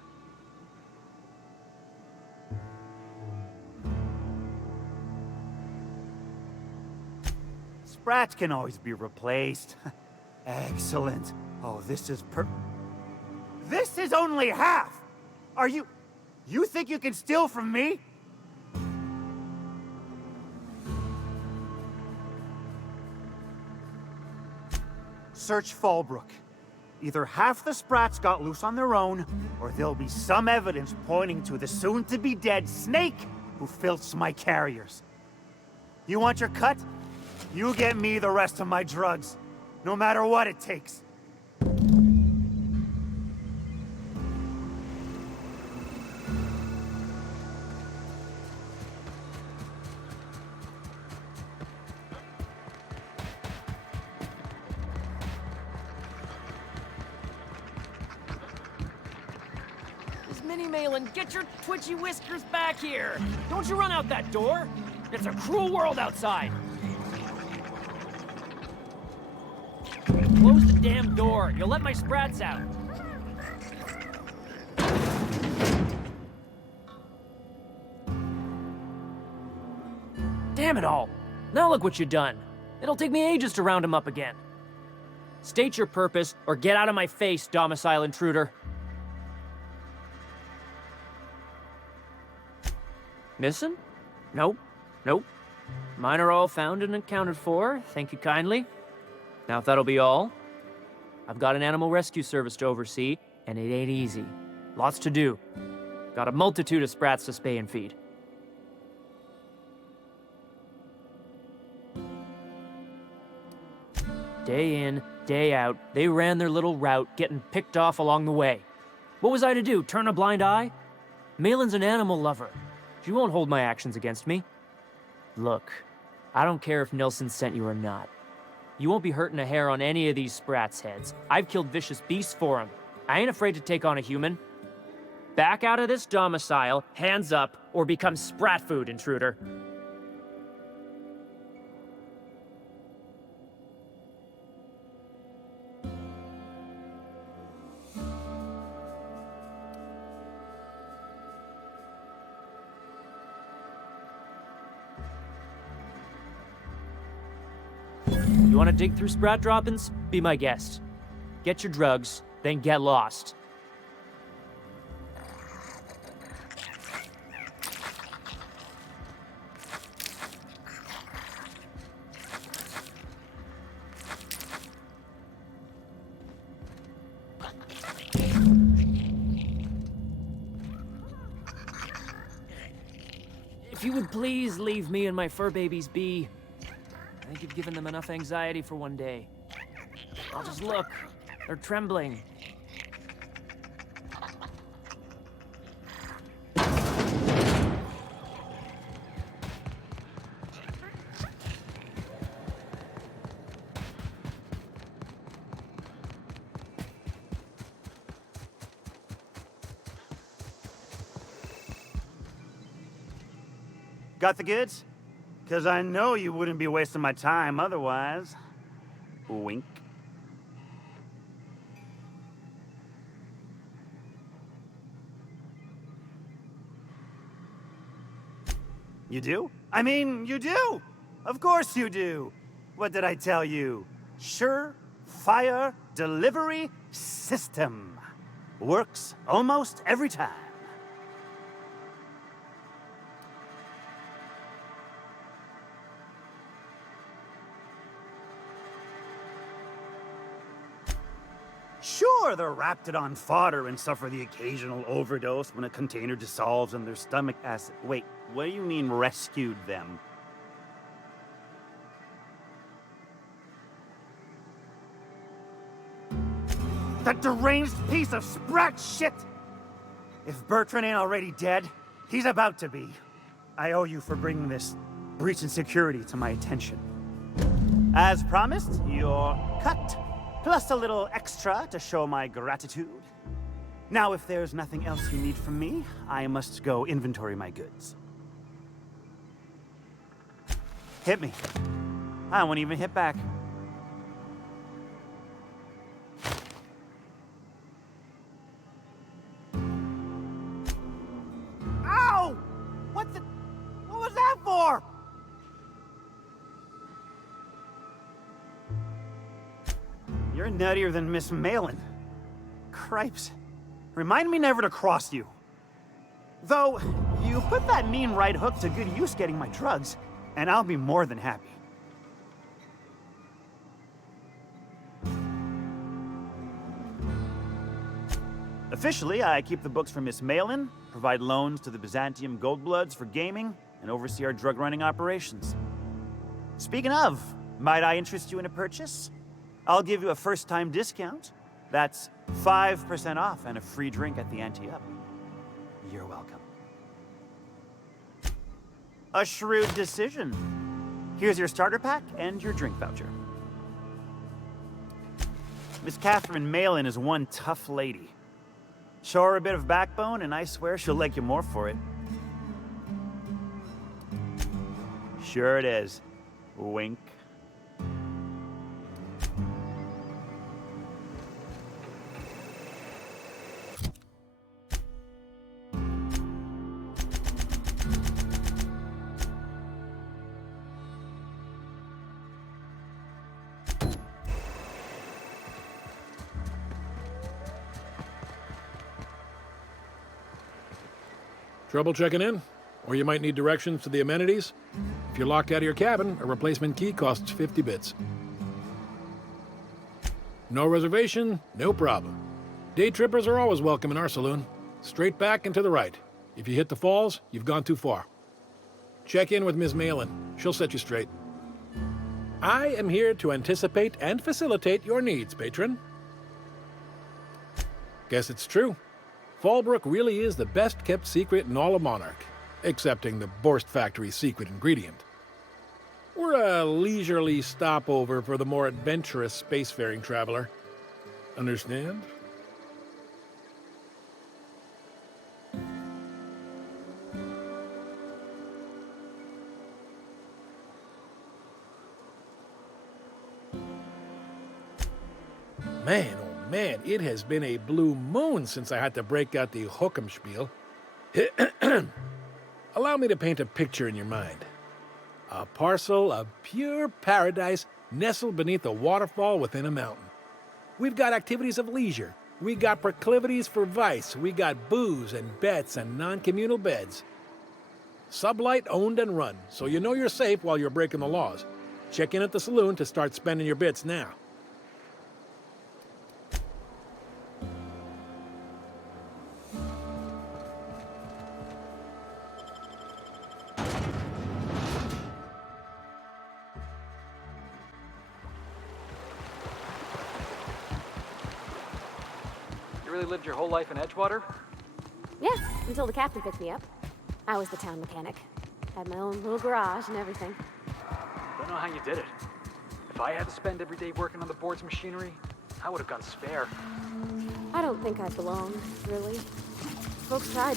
Sprats can always be replaced. Excellent. Oh, this is This is only half! Are you... You think you can steal from me? Search Fallbrook. Either half the Sprats got loose on their own, or there'll be some evidence pointing to the soon-to-be-dead Snake who filched my carriers. You want your cut? You get me the rest of my drugs, no matter what it takes. Minnie Malin, get your twitchy whiskers back here! Don't you run out that door! It's a cruel world outside! Close the damn door! You'll let my sprats out! Damn it all! Now look what you've done! It'll take me ages to round him up again. State your purpose, or get out of my face, domicile intruder. Missing? Nope. Nope. Mine are all found and accounted for, thank you kindly. Now if that'll be all, I've got an animal rescue service to oversee, and it ain't easy. Lots to do. Got a multitude of sprats to spay and feed. Day in, day out, they ran their little route, getting picked off along the way. What was I to do, turn a blind eye? Malin's an animal lover. She won't hold my actions against me. Look, I don't care if Nelson sent you or not. You won't be hurting a hair on any of these sprats' heads. I've killed vicious beasts for them. I ain't afraid to take on a human. Back out of this domicile, hands up, or become sprat food, intruder. You want to dig through sprat droppings? Be my guest. Get your drugs, then get lost. If you would please leave me and my fur babies be. I think you've given them enough anxiety for one day. I'll just look. They're trembling. Got the goods? 'Cause I know you wouldn't be wasting my time otherwise. Wink. You do? I mean, you do! Of course you do! What did I tell you? Sure-fire delivery system. Works almost every time. Sure, they're wrapped it on fodder and suffer the occasional overdose when a container dissolves in their stomach acid. Wait, what do you mean rescued them? That deranged piece of sprat shit! If Bertrand ain't already dead, he's about to be. I owe you for bringing this breach in security to my attention. As promised, you're cut. Plus a little extra to show my gratitude. Now, if there's nothing else you need from me, I must go inventory my goods. Hit me. I won't even hit back. Ow! What was that for? You're nuttier than Miss Malin. Cripes. Remind me never to cross you. Though, you put that mean right hook to good use getting my drugs, and I'll be more than happy. Officially, I keep the books for Miss Malin, provide loans to the Byzantium Goldbloods for gaming, and oversee our drug-running operations. Speaking of, might I interest you in a purchase? I'll give you a first-time discount. That's 5% off and a free drink at the ante-up. You're welcome. A shrewd decision. Here's your starter pack and your drink voucher. Miss Catherine Malin is one tough lady. Show her a bit of backbone, and I swear she'll like you more for it. Sure it is. Wink. Trouble checking in? Or you might need directions to the amenities? If you're locked out of your cabin, a replacement key costs 50 bits. No reservation? No problem. Day trippers are always welcome in our saloon. Straight back and to the right. If you hit the falls, you've gone too far. Check in with Ms. Malin. She'll set you straight. I am here to anticipate and facilitate your needs, patron. Guess it's true. Fallbrook really is the best-kept secret in all of Monarch, excepting the Borst Factory's secret ingredient. We're a leisurely stopover for the more adventurous spacefaring traveler. Understand? Man, oh man, it has been a blue moon since I had to break out the hook'em spiel. Allow me to paint a picture in your mind. A parcel of pure paradise nestled beneath a waterfall within a mountain. We've got activities of leisure. We got proclivities for vice. We got booze and bets and non-communal beds. Sublight owned and run, so you know you're safe while you're breaking the laws. Check in at the saloon to start spending your bits now. You really lived your whole life in Edgewater? Yeah, until the captain picked me up. I was the town mechanic. Had my own little garage and everything. Don't know how you did it. If I had to spend every day working on the board's machinery, I would have gone spare. I don't think I belonged, really. Folks tried.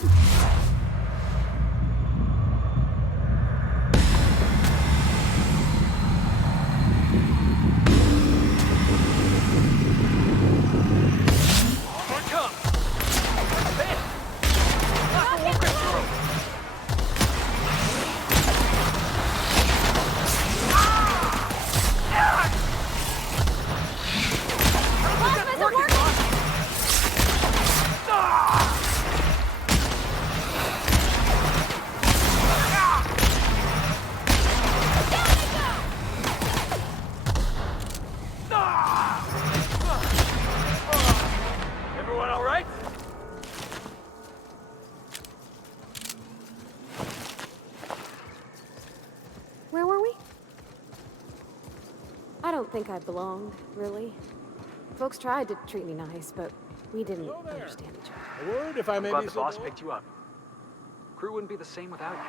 don't think I belonged, really. Folks tried to treat me nice, but we didn't understand each other. A word, if I may Glad be the so boss bold. picked you up. Crew wouldn't be the same without you.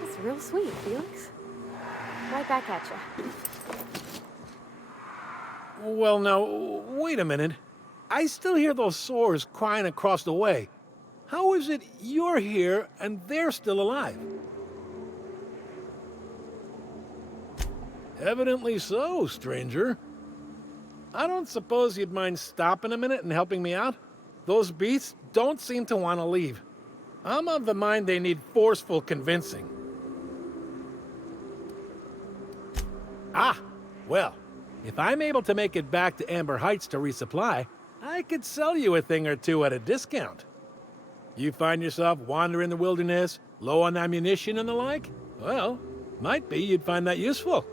That's real sweet, Felix. Right back at you. Well, now, wait a minute. I still hear those sores crying across the way. How is it you're here and they're still alive? Evidently so, stranger. I don't suppose you'd mind stopping a minute and helping me out? Those beasts don't seem to want to leave. I'm of the mind they need forceful convincing. Ah, well, if I'm able to make it back to Amber Heights to resupply, I could sell you a thing or two at a discount. You find yourself wandering the wilderness, low on ammunition and the like? Well, might be you'd find that useful.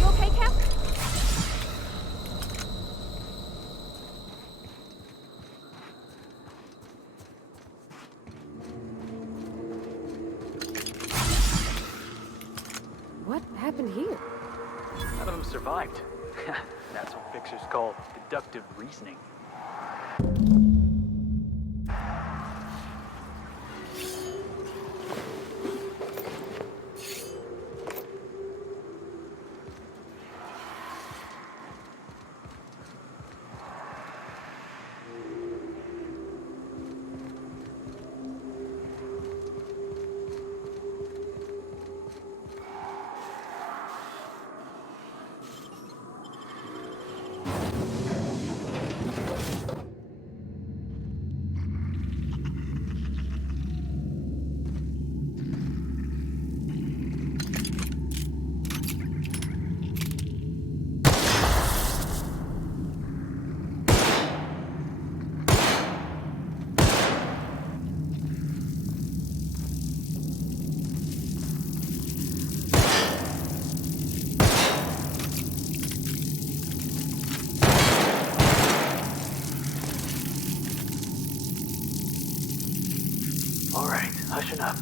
You okay, Cap? What happened here? None of them survived. That's what fixers call deductive reasoning. All right, hush up.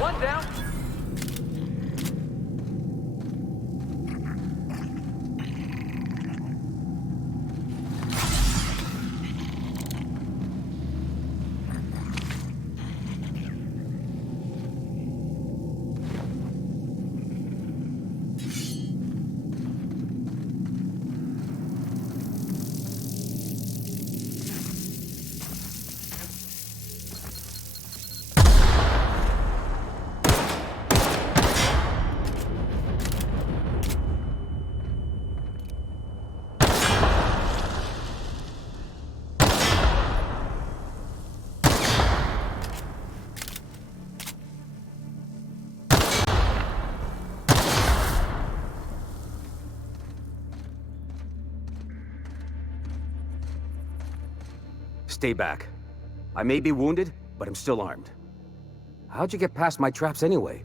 One down. Stay back. I may be wounded, but I'm still armed. How'd you get past my traps anyway?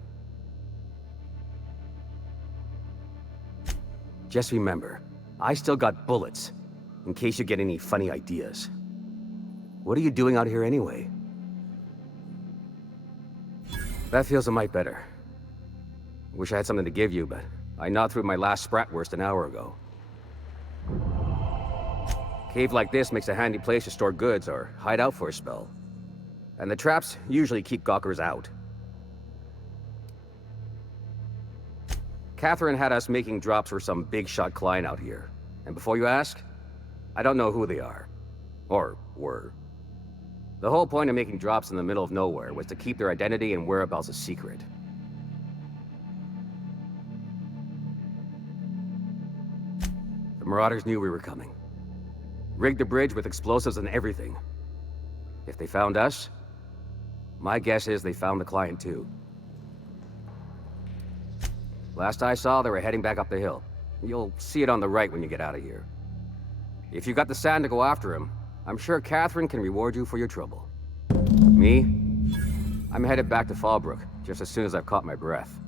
Just remember, I still got bullets, in case you get any funny ideas. What are you doing out here anyway? That feels a mite better. Wish I had something to give you, but I gnawed through my last Spratwurst an hour ago. cave like this makes a handy place to store goods or hide out for a spell. And the traps usually keep gawkers out. Catherine had us making drops for some big-shot client out here. And before you ask, I don't know who they are. Or were. The whole point of making drops in the middle of nowhere was to keep their identity and whereabouts a secret. The Marauders knew we were coming. Rigged the bridge with explosives and everything. If they found us, my guess is they found the client too. Last I saw, they were heading back up the hill. You'll see it on the right when you get out of here. If you got the sand to go after him, I'm sure Catherine can reward you for your trouble. Me? I'm headed back to Fallbrook, just as soon as I've caught my breath.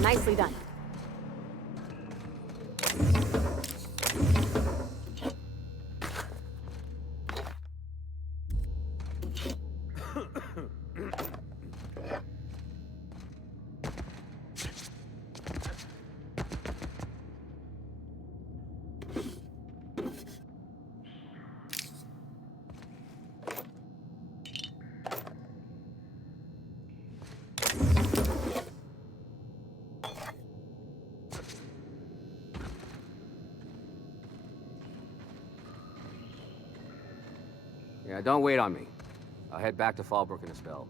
Nicely done. Yeah, don't wait on me. I'll head back to Fallbrook in a spell.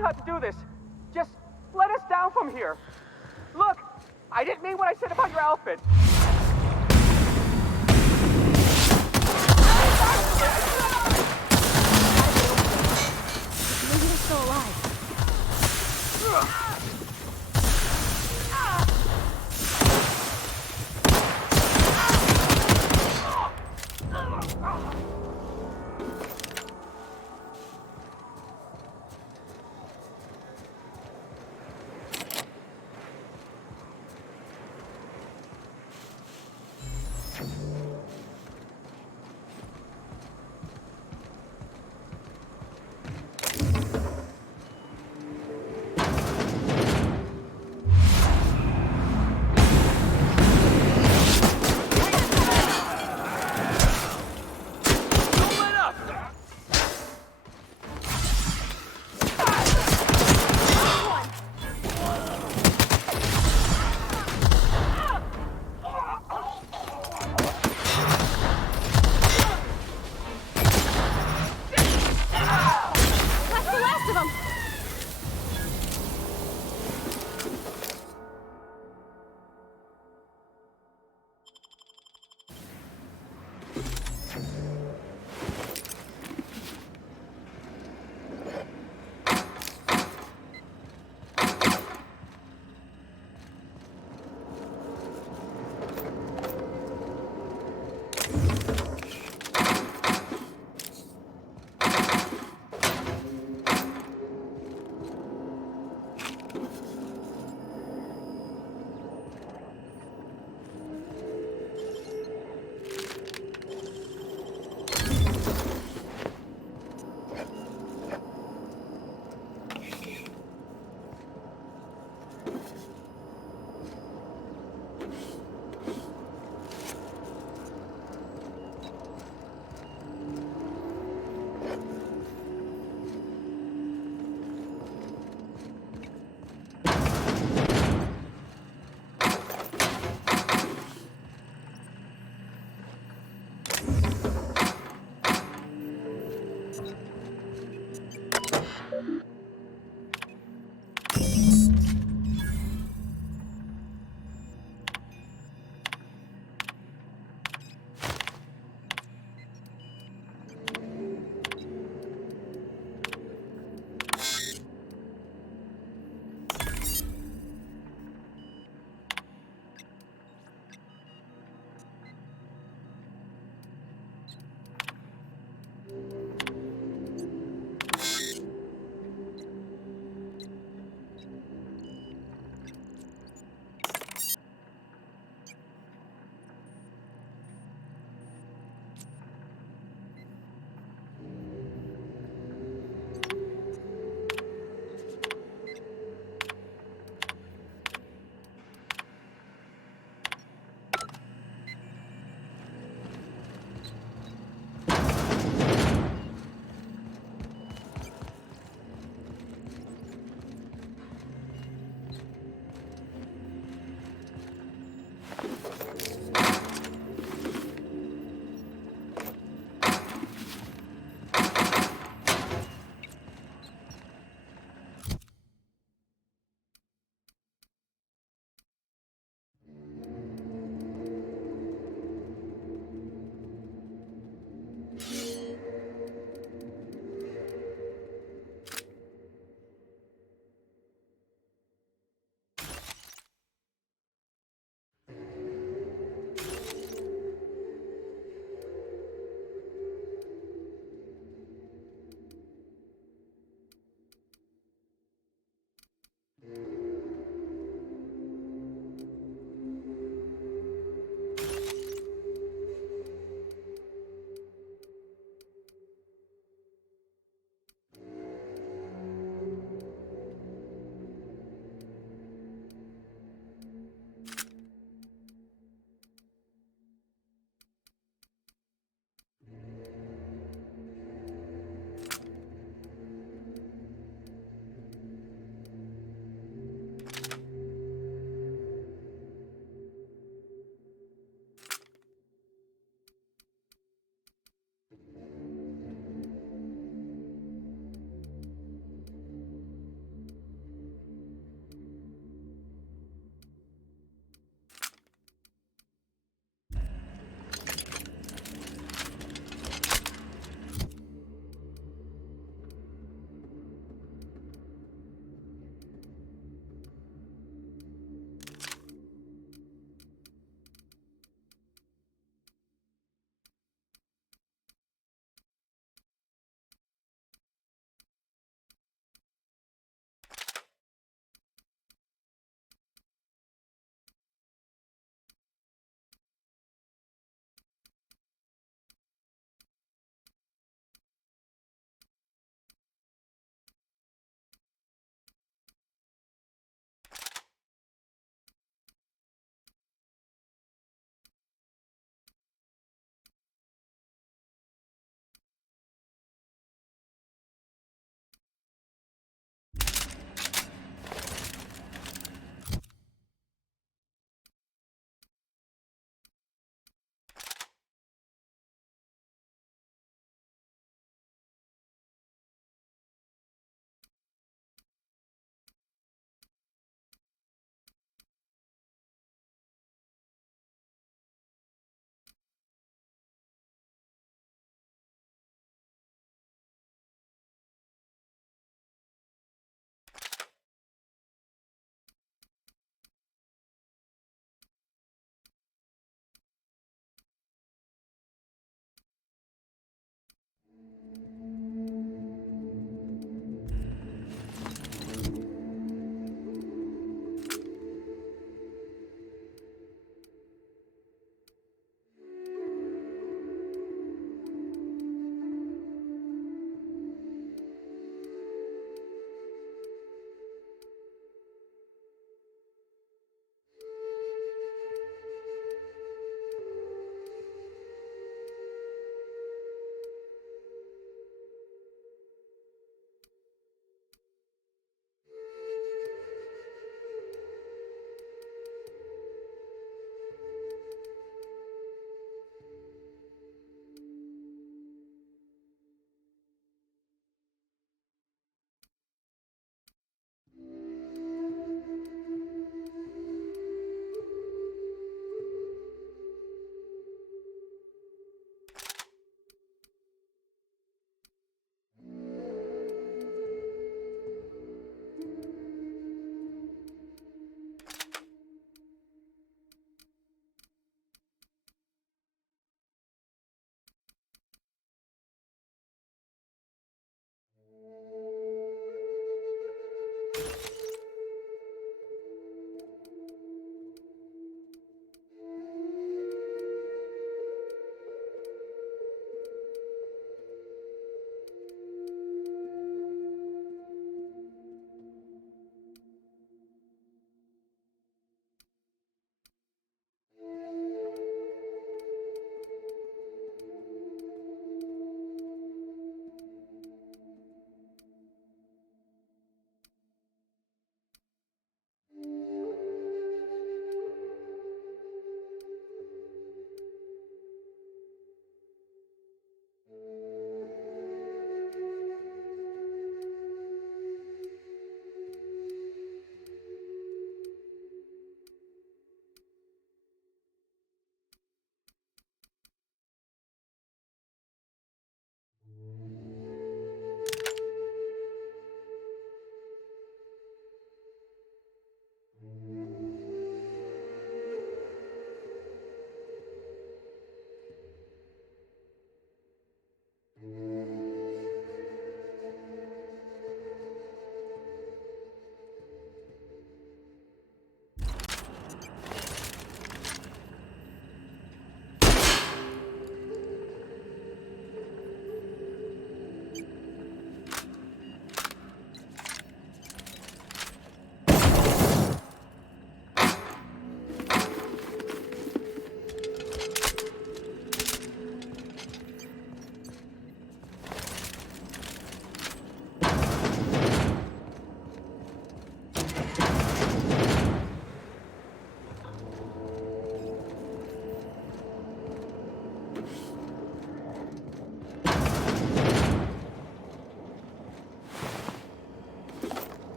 don't have to do this. Just let us down from here. Look, I didn't mean what I said about your outfit. Maybe they're still alive.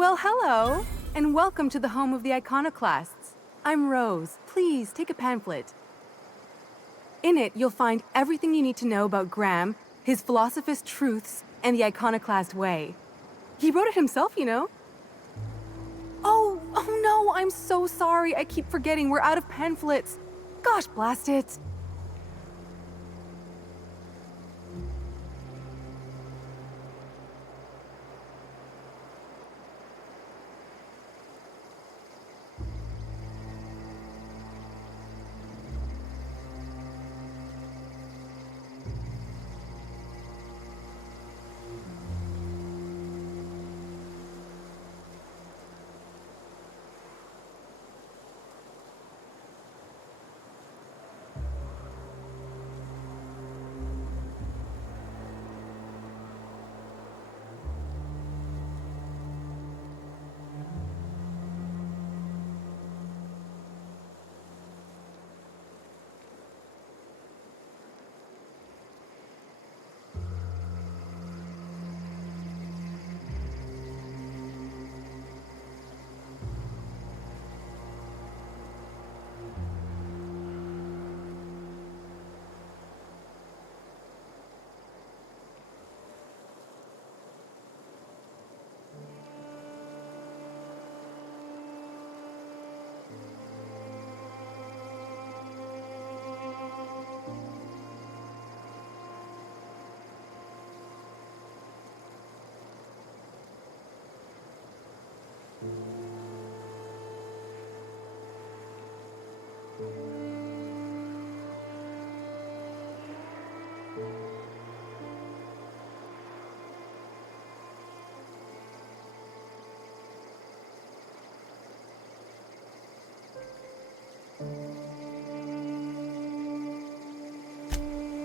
Well, hello, and welcome to the home of the iconoclasts. I'm Rose. Please take a pamphlet. In it, you'll find everything you need to know about Graham, his philosophist truths, and the iconoclast way. He wrote it himself, you know. Oh no, I'm so sorry. I keep forgetting we're out of pamphlets. Gosh, blast it.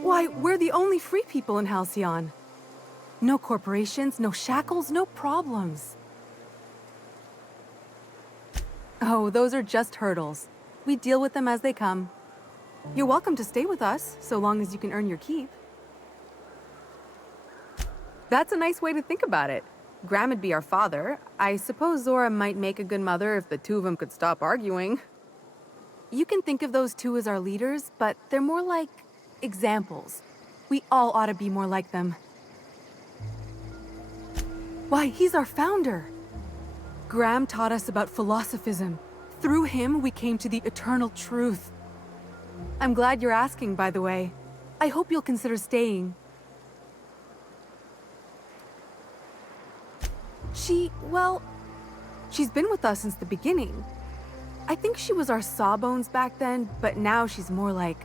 Why, we're the only free people in Halcyon. No corporations, no shackles, no problems. Oh, those are just hurdles. We deal with them as they come. You're welcome to stay with us, so long as you can earn your keep. That's a nice way to think about it. Graham would be our father. I suppose Zora might make a good mother if the two of them could stop arguing. You can think of those two as our leaders, but they're more like examples. We all ought to be more like them. Why, he's our founder. Graham taught us about philosophism. Through him, we came to the eternal truth. I'm glad you're asking, by the way. I hope you'll consider staying. She's been with us since the beginning. I think she was our sawbones back then, but now she's more like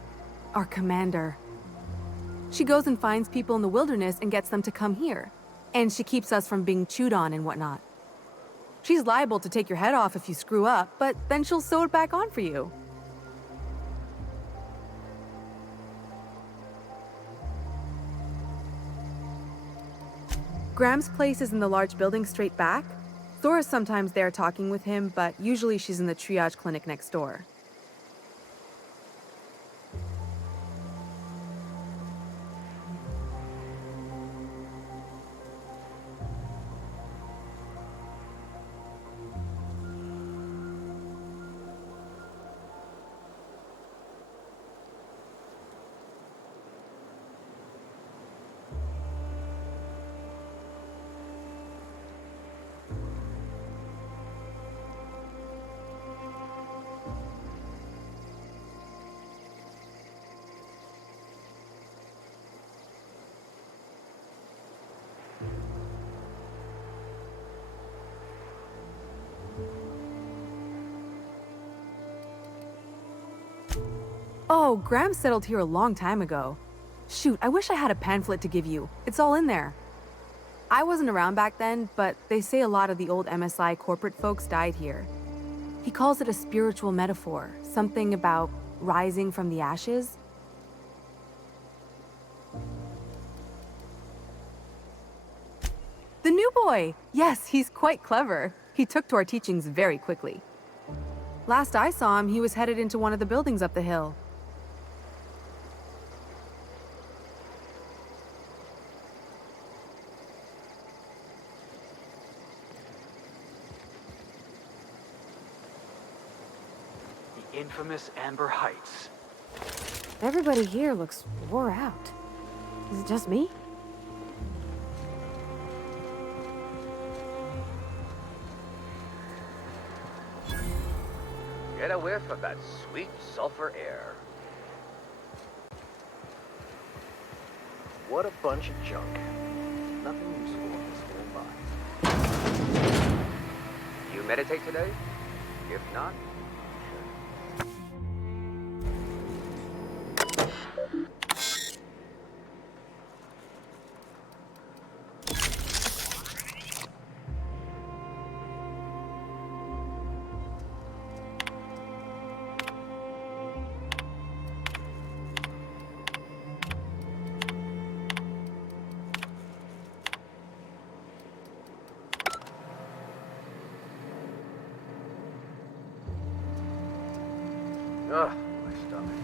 our commander. She goes and finds people in the wilderness and gets them to come here. And she keeps us from being chewed on and whatnot. She's liable to take your head off if you screw up, but then she'll sew it back on for you. Graham's place is in the large building straight back. Zora's sometimes there talking with him, but usually she's in the triage clinic next door. Oh, Graham settled here a long time ago. Shoot, I wish I had a pamphlet to give you. It's all in there. I wasn't around back then, but they say a lot of the old MSI corporate folks died here. He calls it a spiritual metaphor, something about rising from the ashes. The new boy! Yes, he's quite clever. He took to our teachings very quickly. Last I saw him, he was headed into one of the buildings up the hill. infamous Amber Heights. Everybody here looks wore out. Is it just me? Get a whiff of that sweet sulfur air. What a bunch of junk. Nothing useful in this whole box. You meditate today? If not, ugh, my stomach.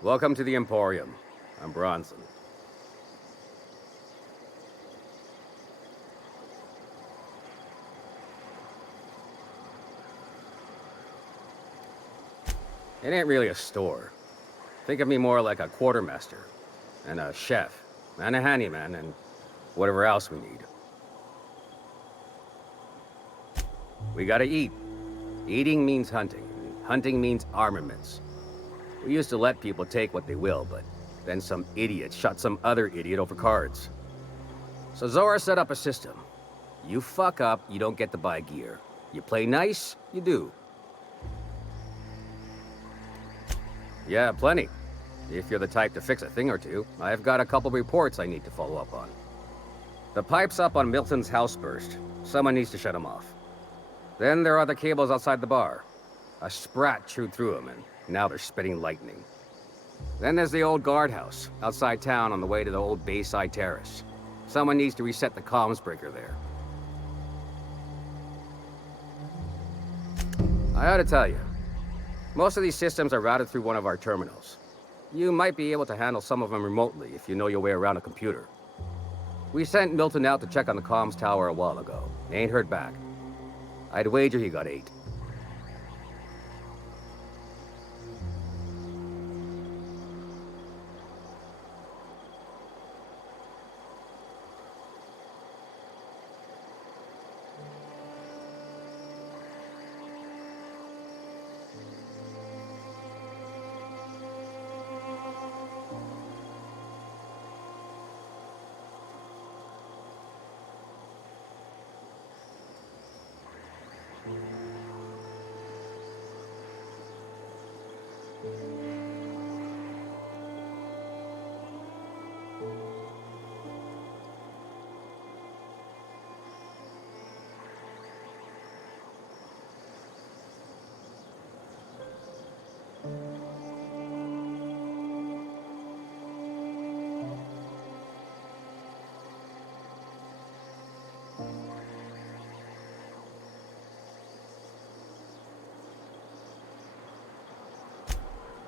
Welcome to the Emporium. I'm Bronson. It ain't really a store. Think of me more like a quartermaster, and a chef, and a handyman, and whatever else we need. We gotta eat. Eating means hunting. Hunting means armaments. We used to let people take what they will, but then some idiot shot some other idiot over cards. So Zora set up a system. You fuck up, you don't get to buy gear. You play nice, you do. Yeah, plenty. If you're the type to fix a thing or two, I've got a couple reports I need to follow up on. The pipes up on Milton's house burst. Someone needs to shut them off. Then there are the cables outside the bar. A sprat chewed through them, and now they're spitting lightning. Then there's the old guardhouse, outside town on the way to the old Bayside Terrace. Someone needs to reset the comms breaker there. I ought to tell you, most of these systems are routed through one of our terminals. You might be able to handle some of them remotely if you know your way around a computer. We sent Milton out to check on the comms tower a while ago. Ain't heard back. I'd wager he got 8.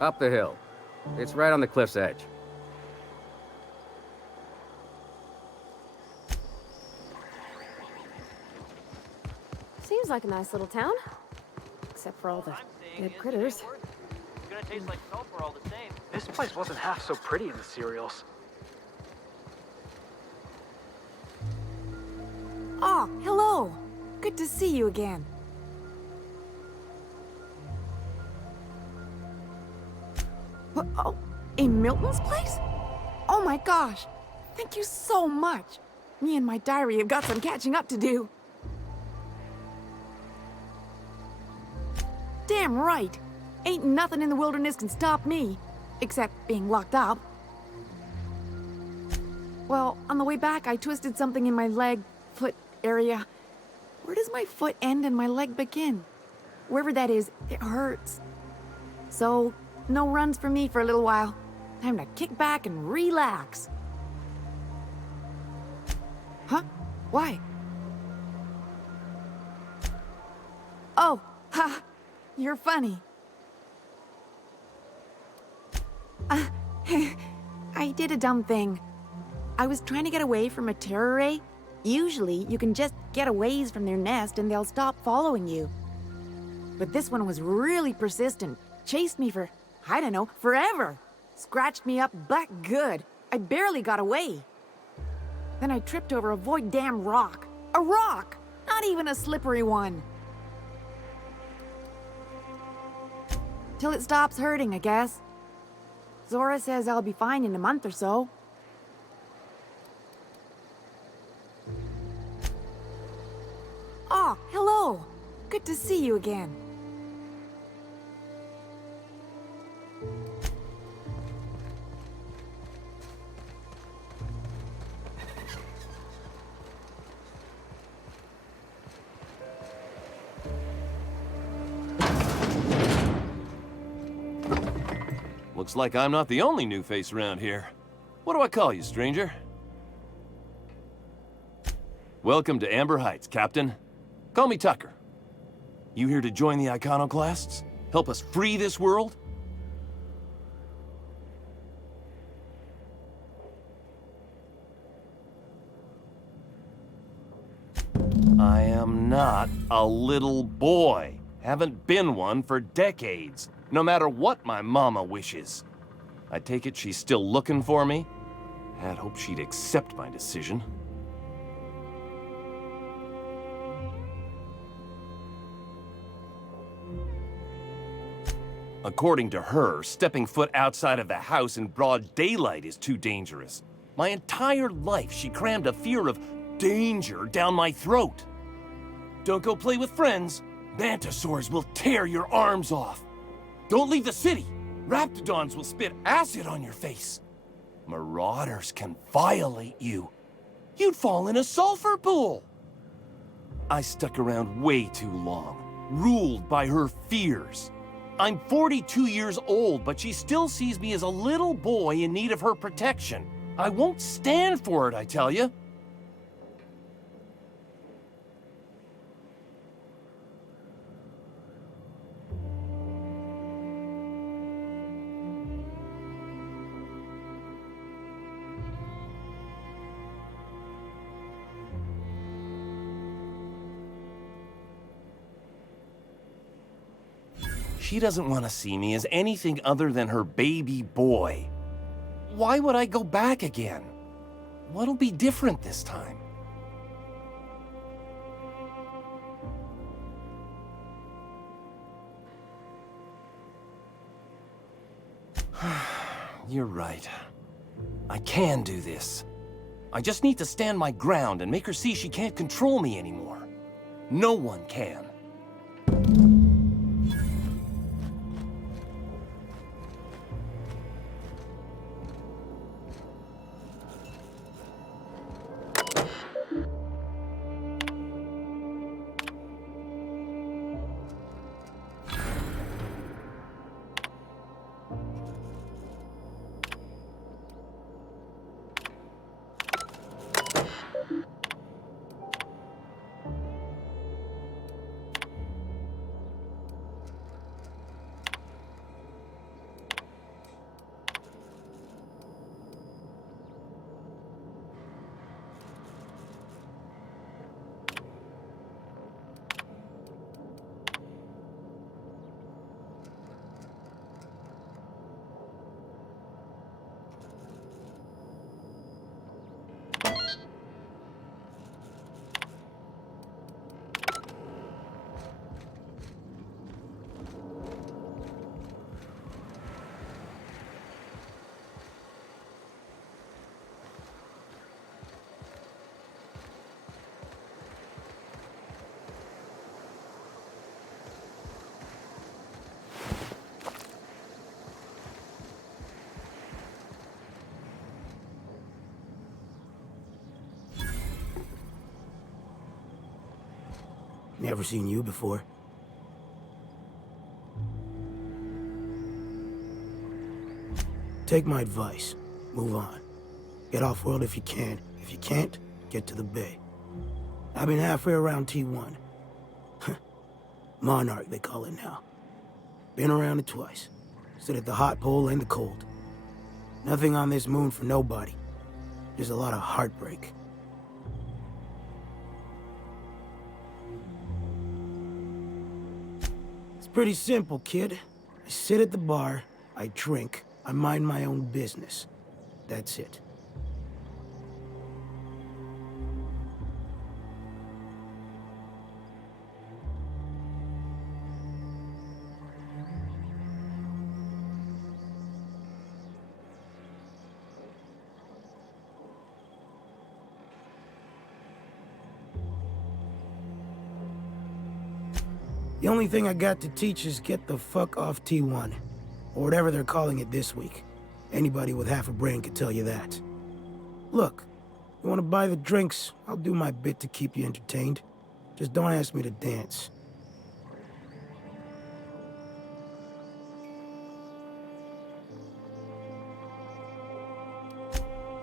Up the hill. It's right on the cliff's edge. Seems like a nice little town. Except for all the dead critters. It's gonna taste like sulfur all the same. This place wasn't half so pretty in the cereals. Oh, hello. Good to see you again. Oh, in Milton's place? Oh my gosh. Thank you so much. Me and my diary have got some catching up to do. Damn right. Ain't nothing in the wilderness can stop me, except being locked up. Well, on the way back, I twisted something in my leg, foot area. Where does my foot end and my leg begin? Wherever that is, it hurts. So, no runs for me for a little while. Time to kick back and relax. Huh? Why? Oh, ha! You're funny. I did a dumb thing. I was trying to get away from a terror ray. Usually, you can just get a ways from their nest and they'll stop following you. But this one was really persistent. Chased me for, I don't know, forever. Scratched me up butt good. I barely got away. Then I tripped over a void damn rock. A rock! Not even a slippery one. Till it stops hurting, I guess. Zora says I'll be fine in a month or so. Oh, hello. Good to see you again. Looks like I'm not the only new face around here. What do I call you, stranger? Welcome to Amber Heights, Captain. Call me Tucker. You here to join the Iconoclasts? Help us free this world? I am not a little boy. Haven't been one for decades, no matter what my mama wishes. I take it she's still looking for me? Had hoped she'd accept my decision. According to her, stepping foot outside of the house in broad daylight is too dangerous. My entire life, she crammed a fear of danger down my throat. Don't go play with friends. Mantisaurs will tear your arms off. Don't leave the city. Raptidons will spit acid on your face. Marauders can violate you. You'd fall in a sulfur pool. I stuck around way too long, ruled by her fears. I'm 42 years old, but she still sees me as a little boy in need of her protection. I won't stand for it, I tell you. She doesn't want to see me as anything other than her baby boy. Why would I go back again? What'll be different this time? You're right. I can do this. I just need to stand my ground and make her see she can't control me anymore. No one can. Never seen you before. Take my advice. Move on. Get off-world if you can. If you can't, get to the bay. I've been halfway around T1. Monarch, they call it now. Been around it twice. Stood at the hot pole and the cold. Nothing on this moon for nobody. Just a lot of heartbreak. It's pretty simple, kid. I sit at the bar, I drink, I mind my own business. That's it. The only thing I got to teach is get the fuck off T1. Or whatever they're calling it this week. Anybody with half a brain could tell you that. Look, you want to buy the drinks, I'll do my bit to keep you entertained. Just don't ask me to dance.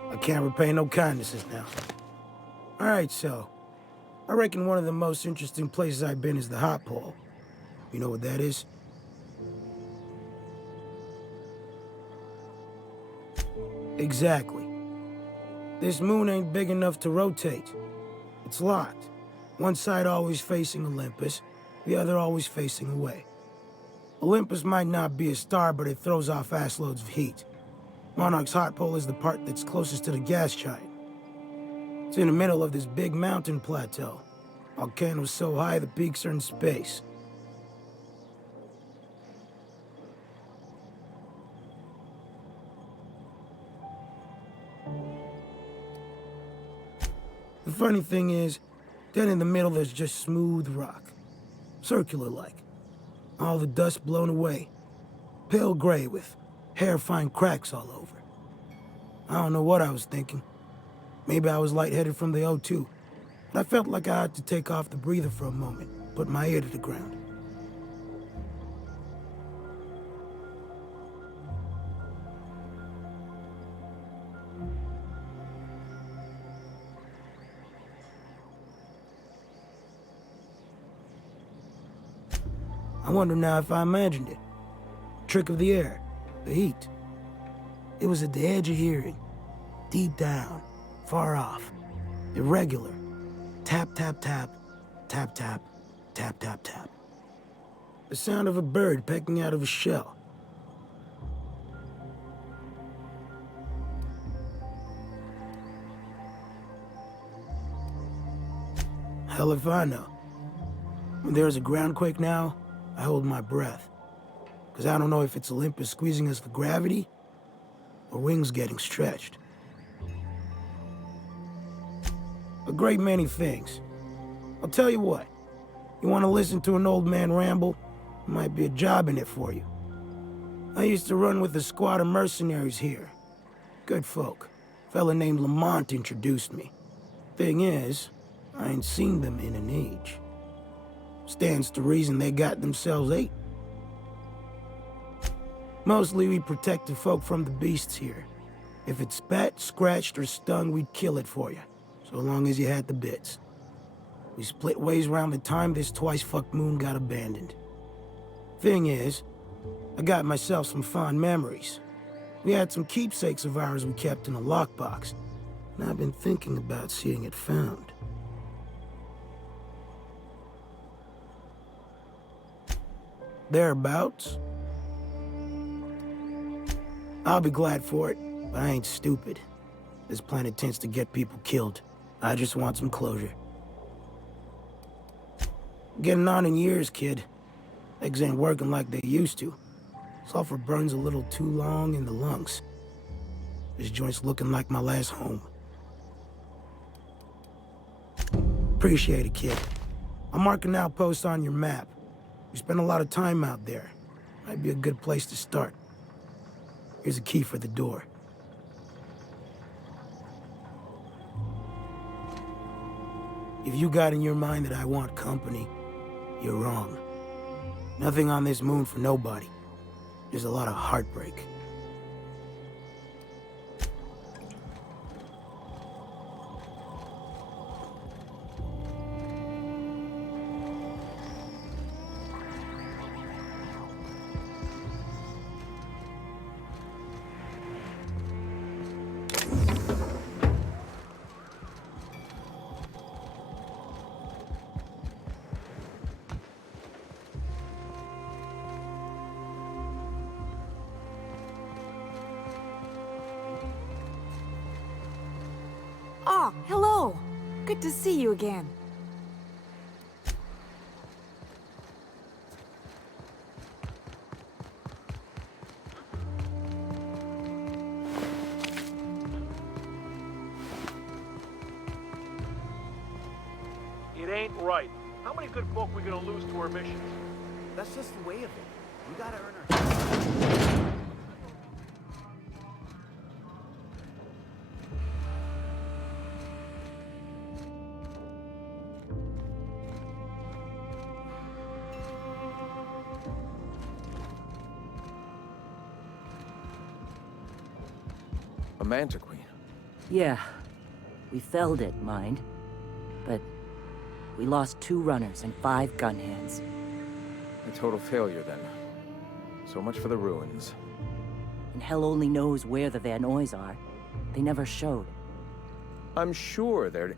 I can't repay no kindnesses now. Alright, so. I reckon one of the most interesting places I've been is the hot pole. You know what that is? Exactly. This moon ain't big enough to rotate. It's locked. One side always facing Olympus, the other always facing away. Olympus might not be a star, but it throws off assloads of heat. Monarch's hot pole is the part that's closest to the gas giant. It's in the middle of this big mountain plateau. Volcanoes so high the peaks are in space. The funny thing is, dead in the middle there's just smooth rock. Circular-like. All the dust blown away. Pale gray with hair-fine cracks all over. I don't know what I was thinking. Maybe I was lightheaded from the O2. But I felt like I had to take off the breather for a moment, put my ear to the ground. I wonder now if I imagined it. Trick of the air, the heat. It was at the edge of hearing, deep down, far off, irregular. Tap, tap, tap, tap, tap, tap, tap, tap. The sound of a bird pecking out of a shell. Hell if I know. When there's a groundquake now, I hold my breath. Because I don't know if it's Olympus squeezing us for gravity, or wings getting stretched. A great many things. I'll tell you what. You want to listen to an old man ramble? There might be a job in it for you. I used to run with a squad of mercenaries here. Good folk. A fella named Lamont introduced me. Thing is, I ain't seen them in an age. Stands to reason they got themselves ate. Mostly we protect the folk from the beasts here. If it spat, scratched, or stung, we'd kill it for you. So long as you had the bits. We split ways around the time this twice-fucked moon got abandoned. Thing is, I got myself some fond memories. We had some keepsakes of ours we kept in a lockbox, and I've been thinking about seeing it found. Thereabouts. I'll be glad for it, but I ain't stupid. This planet tends to get people killed. I just want some closure. Getting on in years, kid. Legs ain't working like they used to. Sulfur burns a little too long in the lungs. This joint's looking like my last home. Appreciate it, kid. I'll mark an outpost on your map. We spend a lot of time out there. Might be a good place to start. Here's a key for the door. If you got in your mind that I want company, You're wrong. Nothing on this moon for nobody. There's a lot of heartbreak. Oh, hello. Good to see you again. It ain't right. How many good folk we gonna lose to our missions? That's just the way of it. We gotta earn our... A Manta Queen. Yeah. We felled it, mind. But we lost 2 runners and 5 gun hands. A total failure, then. So much for the ruins. And hell only knows where the Van Oys are. They never showed. I'm sure they're...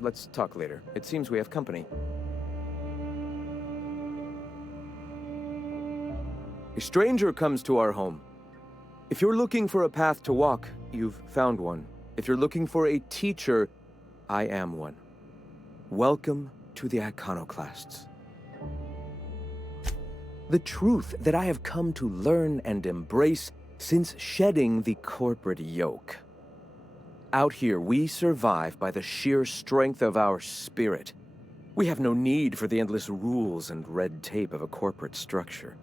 let's talk later. It seems we have company. A stranger comes to our home. If you're looking for a path to walk, you've found one. If you're looking for a teacher, I am one. Welcome to the Iconoclasts. The truth that I have come to learn and embrace since shedding the corporate yoke. Out here, we survive by the sheer strength of our spirit. We have no need for the endless rules and red tape of a corporate structure.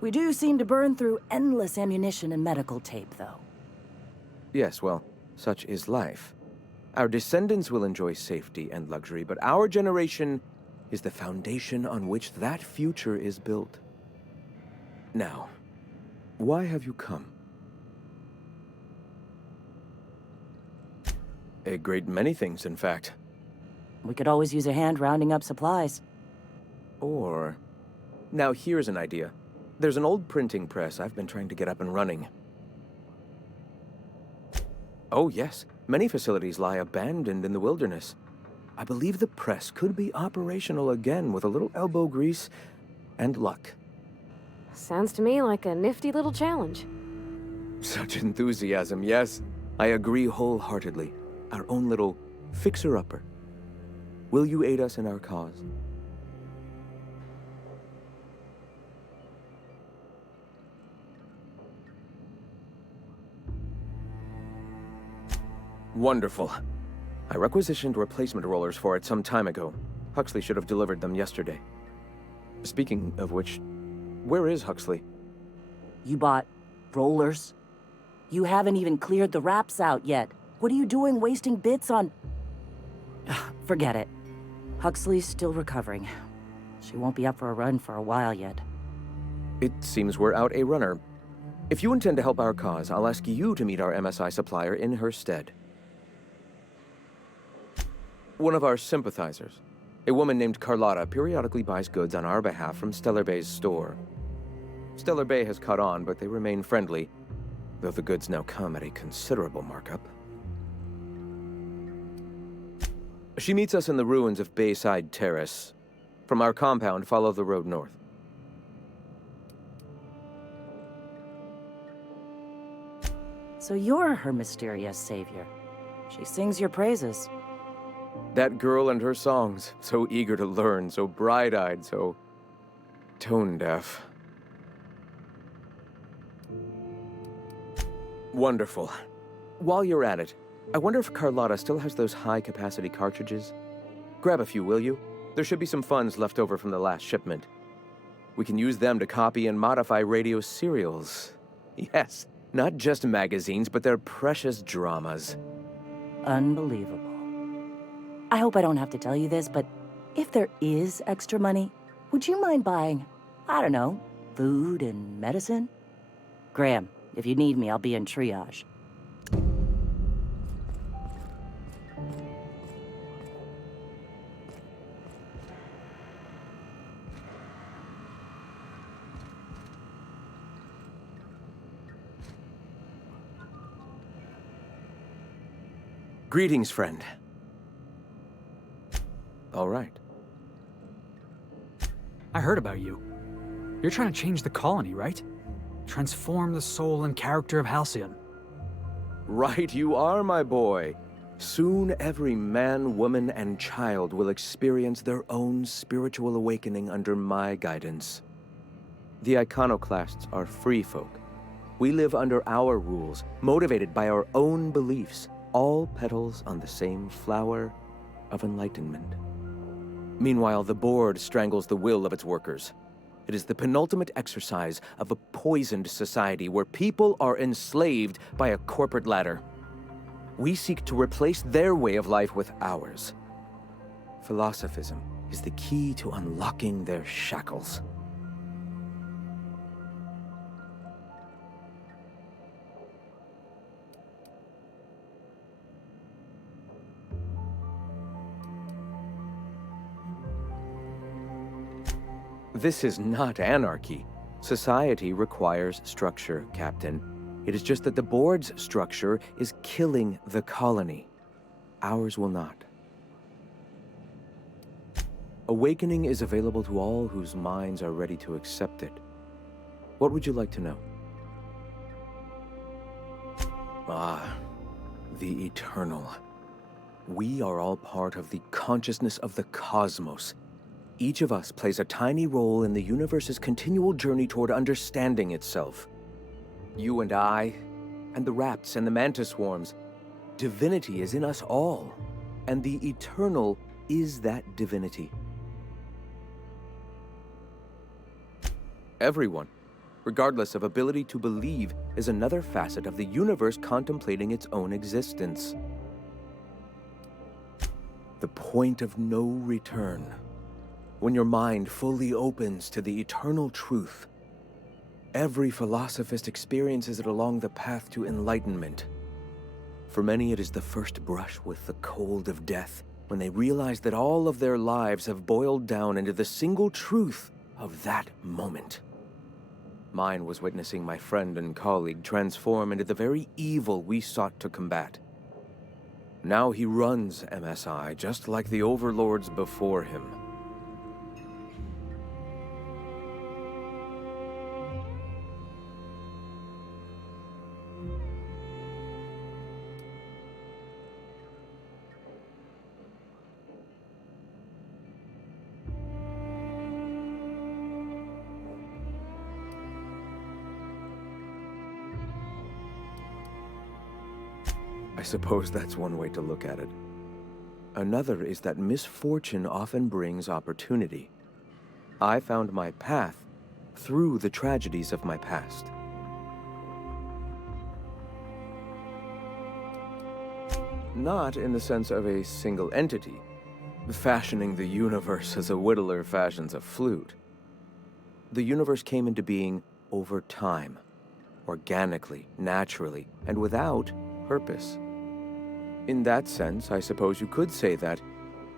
We do seem to burn through endless ammunition and medical tape, though. Yes, well, such is life. Our descendants will enjoy safety and luxury, but our generation is the foundation on which that future is built. Now, why have you come? A great many things, in fact. We could always use a hand rounding up supplies. Or... Now here's an idea. There's an old printing press I've been trying to get up and running. Oh yes, many facilities lie abandoned in the wilderness. I believe the press could be operational again with a little elbow grease and luck. Sounds to me like a nifty little challenge. Such enthusiasm, yes. I agree wholeheartedly. Our own little fixer-upper. Will you aid us in our cause? Wonderful. I requisitioned replacement rollers for it some time ago. Huxley should have delivered them yesterday. Speaking of which, where is Huxley? You bought rollers? You haven't even cleared the wraps out yet. What are you doing wasting bits on... Forget it. Huxley's still recovering. She won't be up for a run for a while yet. It seems we're out a runner. If you intend to help our cause, I'll ask you to meet our MSI supplier in her stead. One of our sympathizers, a woman named Carlotta, periodically buys goods on our behalf from Stellar Bay's store. Stellar Bay has caught on, but they remain friendly, though the goods now come at a considerable markup. She meets us in the ruins of Bayside Terrace. From our compound, follow the road north. So you're her mysterious savior. She sings your praises. That girl and her songs, so eager to learn, so bright-eyed, so tone-deaf. Wonderful. While you're at it, I wonder if Carlotta still has those high-capacity cartridges? Grab a few, will you? There should be some funds left over from the last shipment. We can use them to copy and modify radio serials. Yes, not just magazines, but their precious dramas. Unbelievable. I hope I don't have to tell you this, but If there is extra money, would you mind buying, I don't know, food and medicine? Graham, if you need me, I'll be in triage. Greetings, friend. All right. I heard about you. You're trying to change the colony, right? Transform the soul and character of Halcyon. Right you are, my boy. Soon every man, woman, and child will experience their own spiritual awakening under my guidance. The iconoclasts are free folk. We live under our rules, motivated by our own beliefs, all petals on the same flower of enlightenment. Meanwhile, the board strangles the will of its workers. It is the penultimate exercise of a poisoned society where people are enslaved by a corporate ladder. We seek to replace their way of life with ours. Philosophism is the key to unlocking their shackles. This is not anarchy. Society requires structure, Captain. It is just that the board's structure is killing the colony. Ours will not. Awakening is available to all whose minds are ready to accept it. What would you like to know? Ah, the eternal. We are all part of the consciousness of the cosmos. Each of us plays a tiny role in the universe's continual journey toward understanding itself. You and I, and the rats and the mantis swarms. Divinity is in us all, and the eternal is that divinity. Everyone, regardless of ability to believe, is another facet of the universe contemplating its own existence. The point of no return. When your mind fully opens to the eternal truth, every philosophist experiences it along the path to enlightenment. For many, it is the first brush with the cold of death, when they realize that all of their lives have boiled down into the single truth of that moment. Mine was witnessing my friend and colleague transform into the very evil we sought to combat. Now he runs MSI just like the overlords before him. I suppose that's one way to look at it. Another is that misfortune often brings opportunity. I found my path through the tragedies of my past. Not in the sense of a single entity, fashioning the universe as a whittler fashions a flute. The universe came into being over time, organically, naturally, and without purpose. In that sense, I suppose you could say that,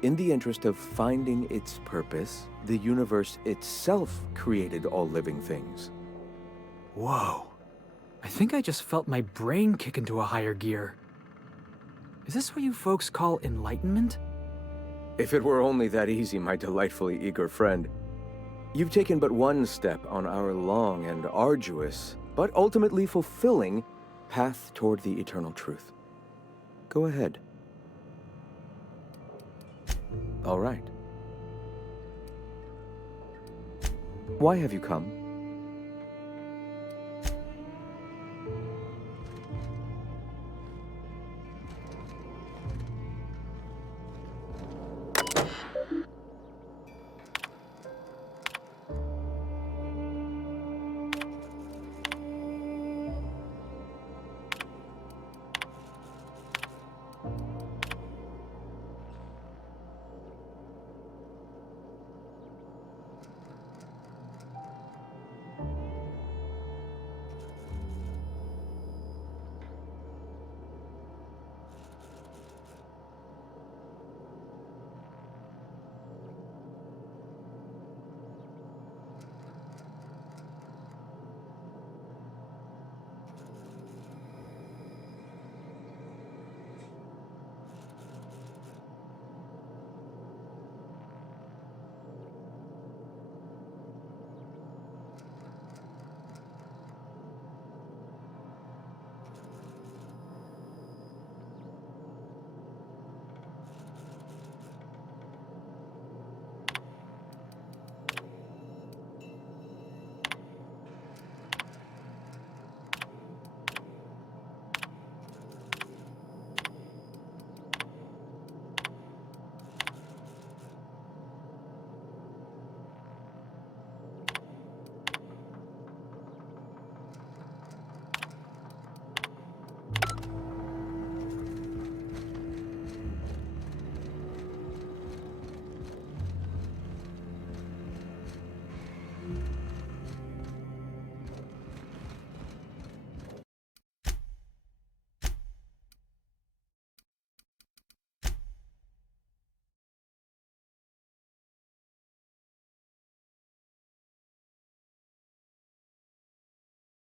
in the interest of finding its purpose, the universe itself created all living things. Whoa. I think I just felt my brain kick into a higher gear. Is this what you folks call enlightenment? If it were only that easy, my delightfully eager friend. You've taken but one step on our long and arduous, but ultimately fulfilling, path toward the eternal truth. Go ahead. All right. Why have you come?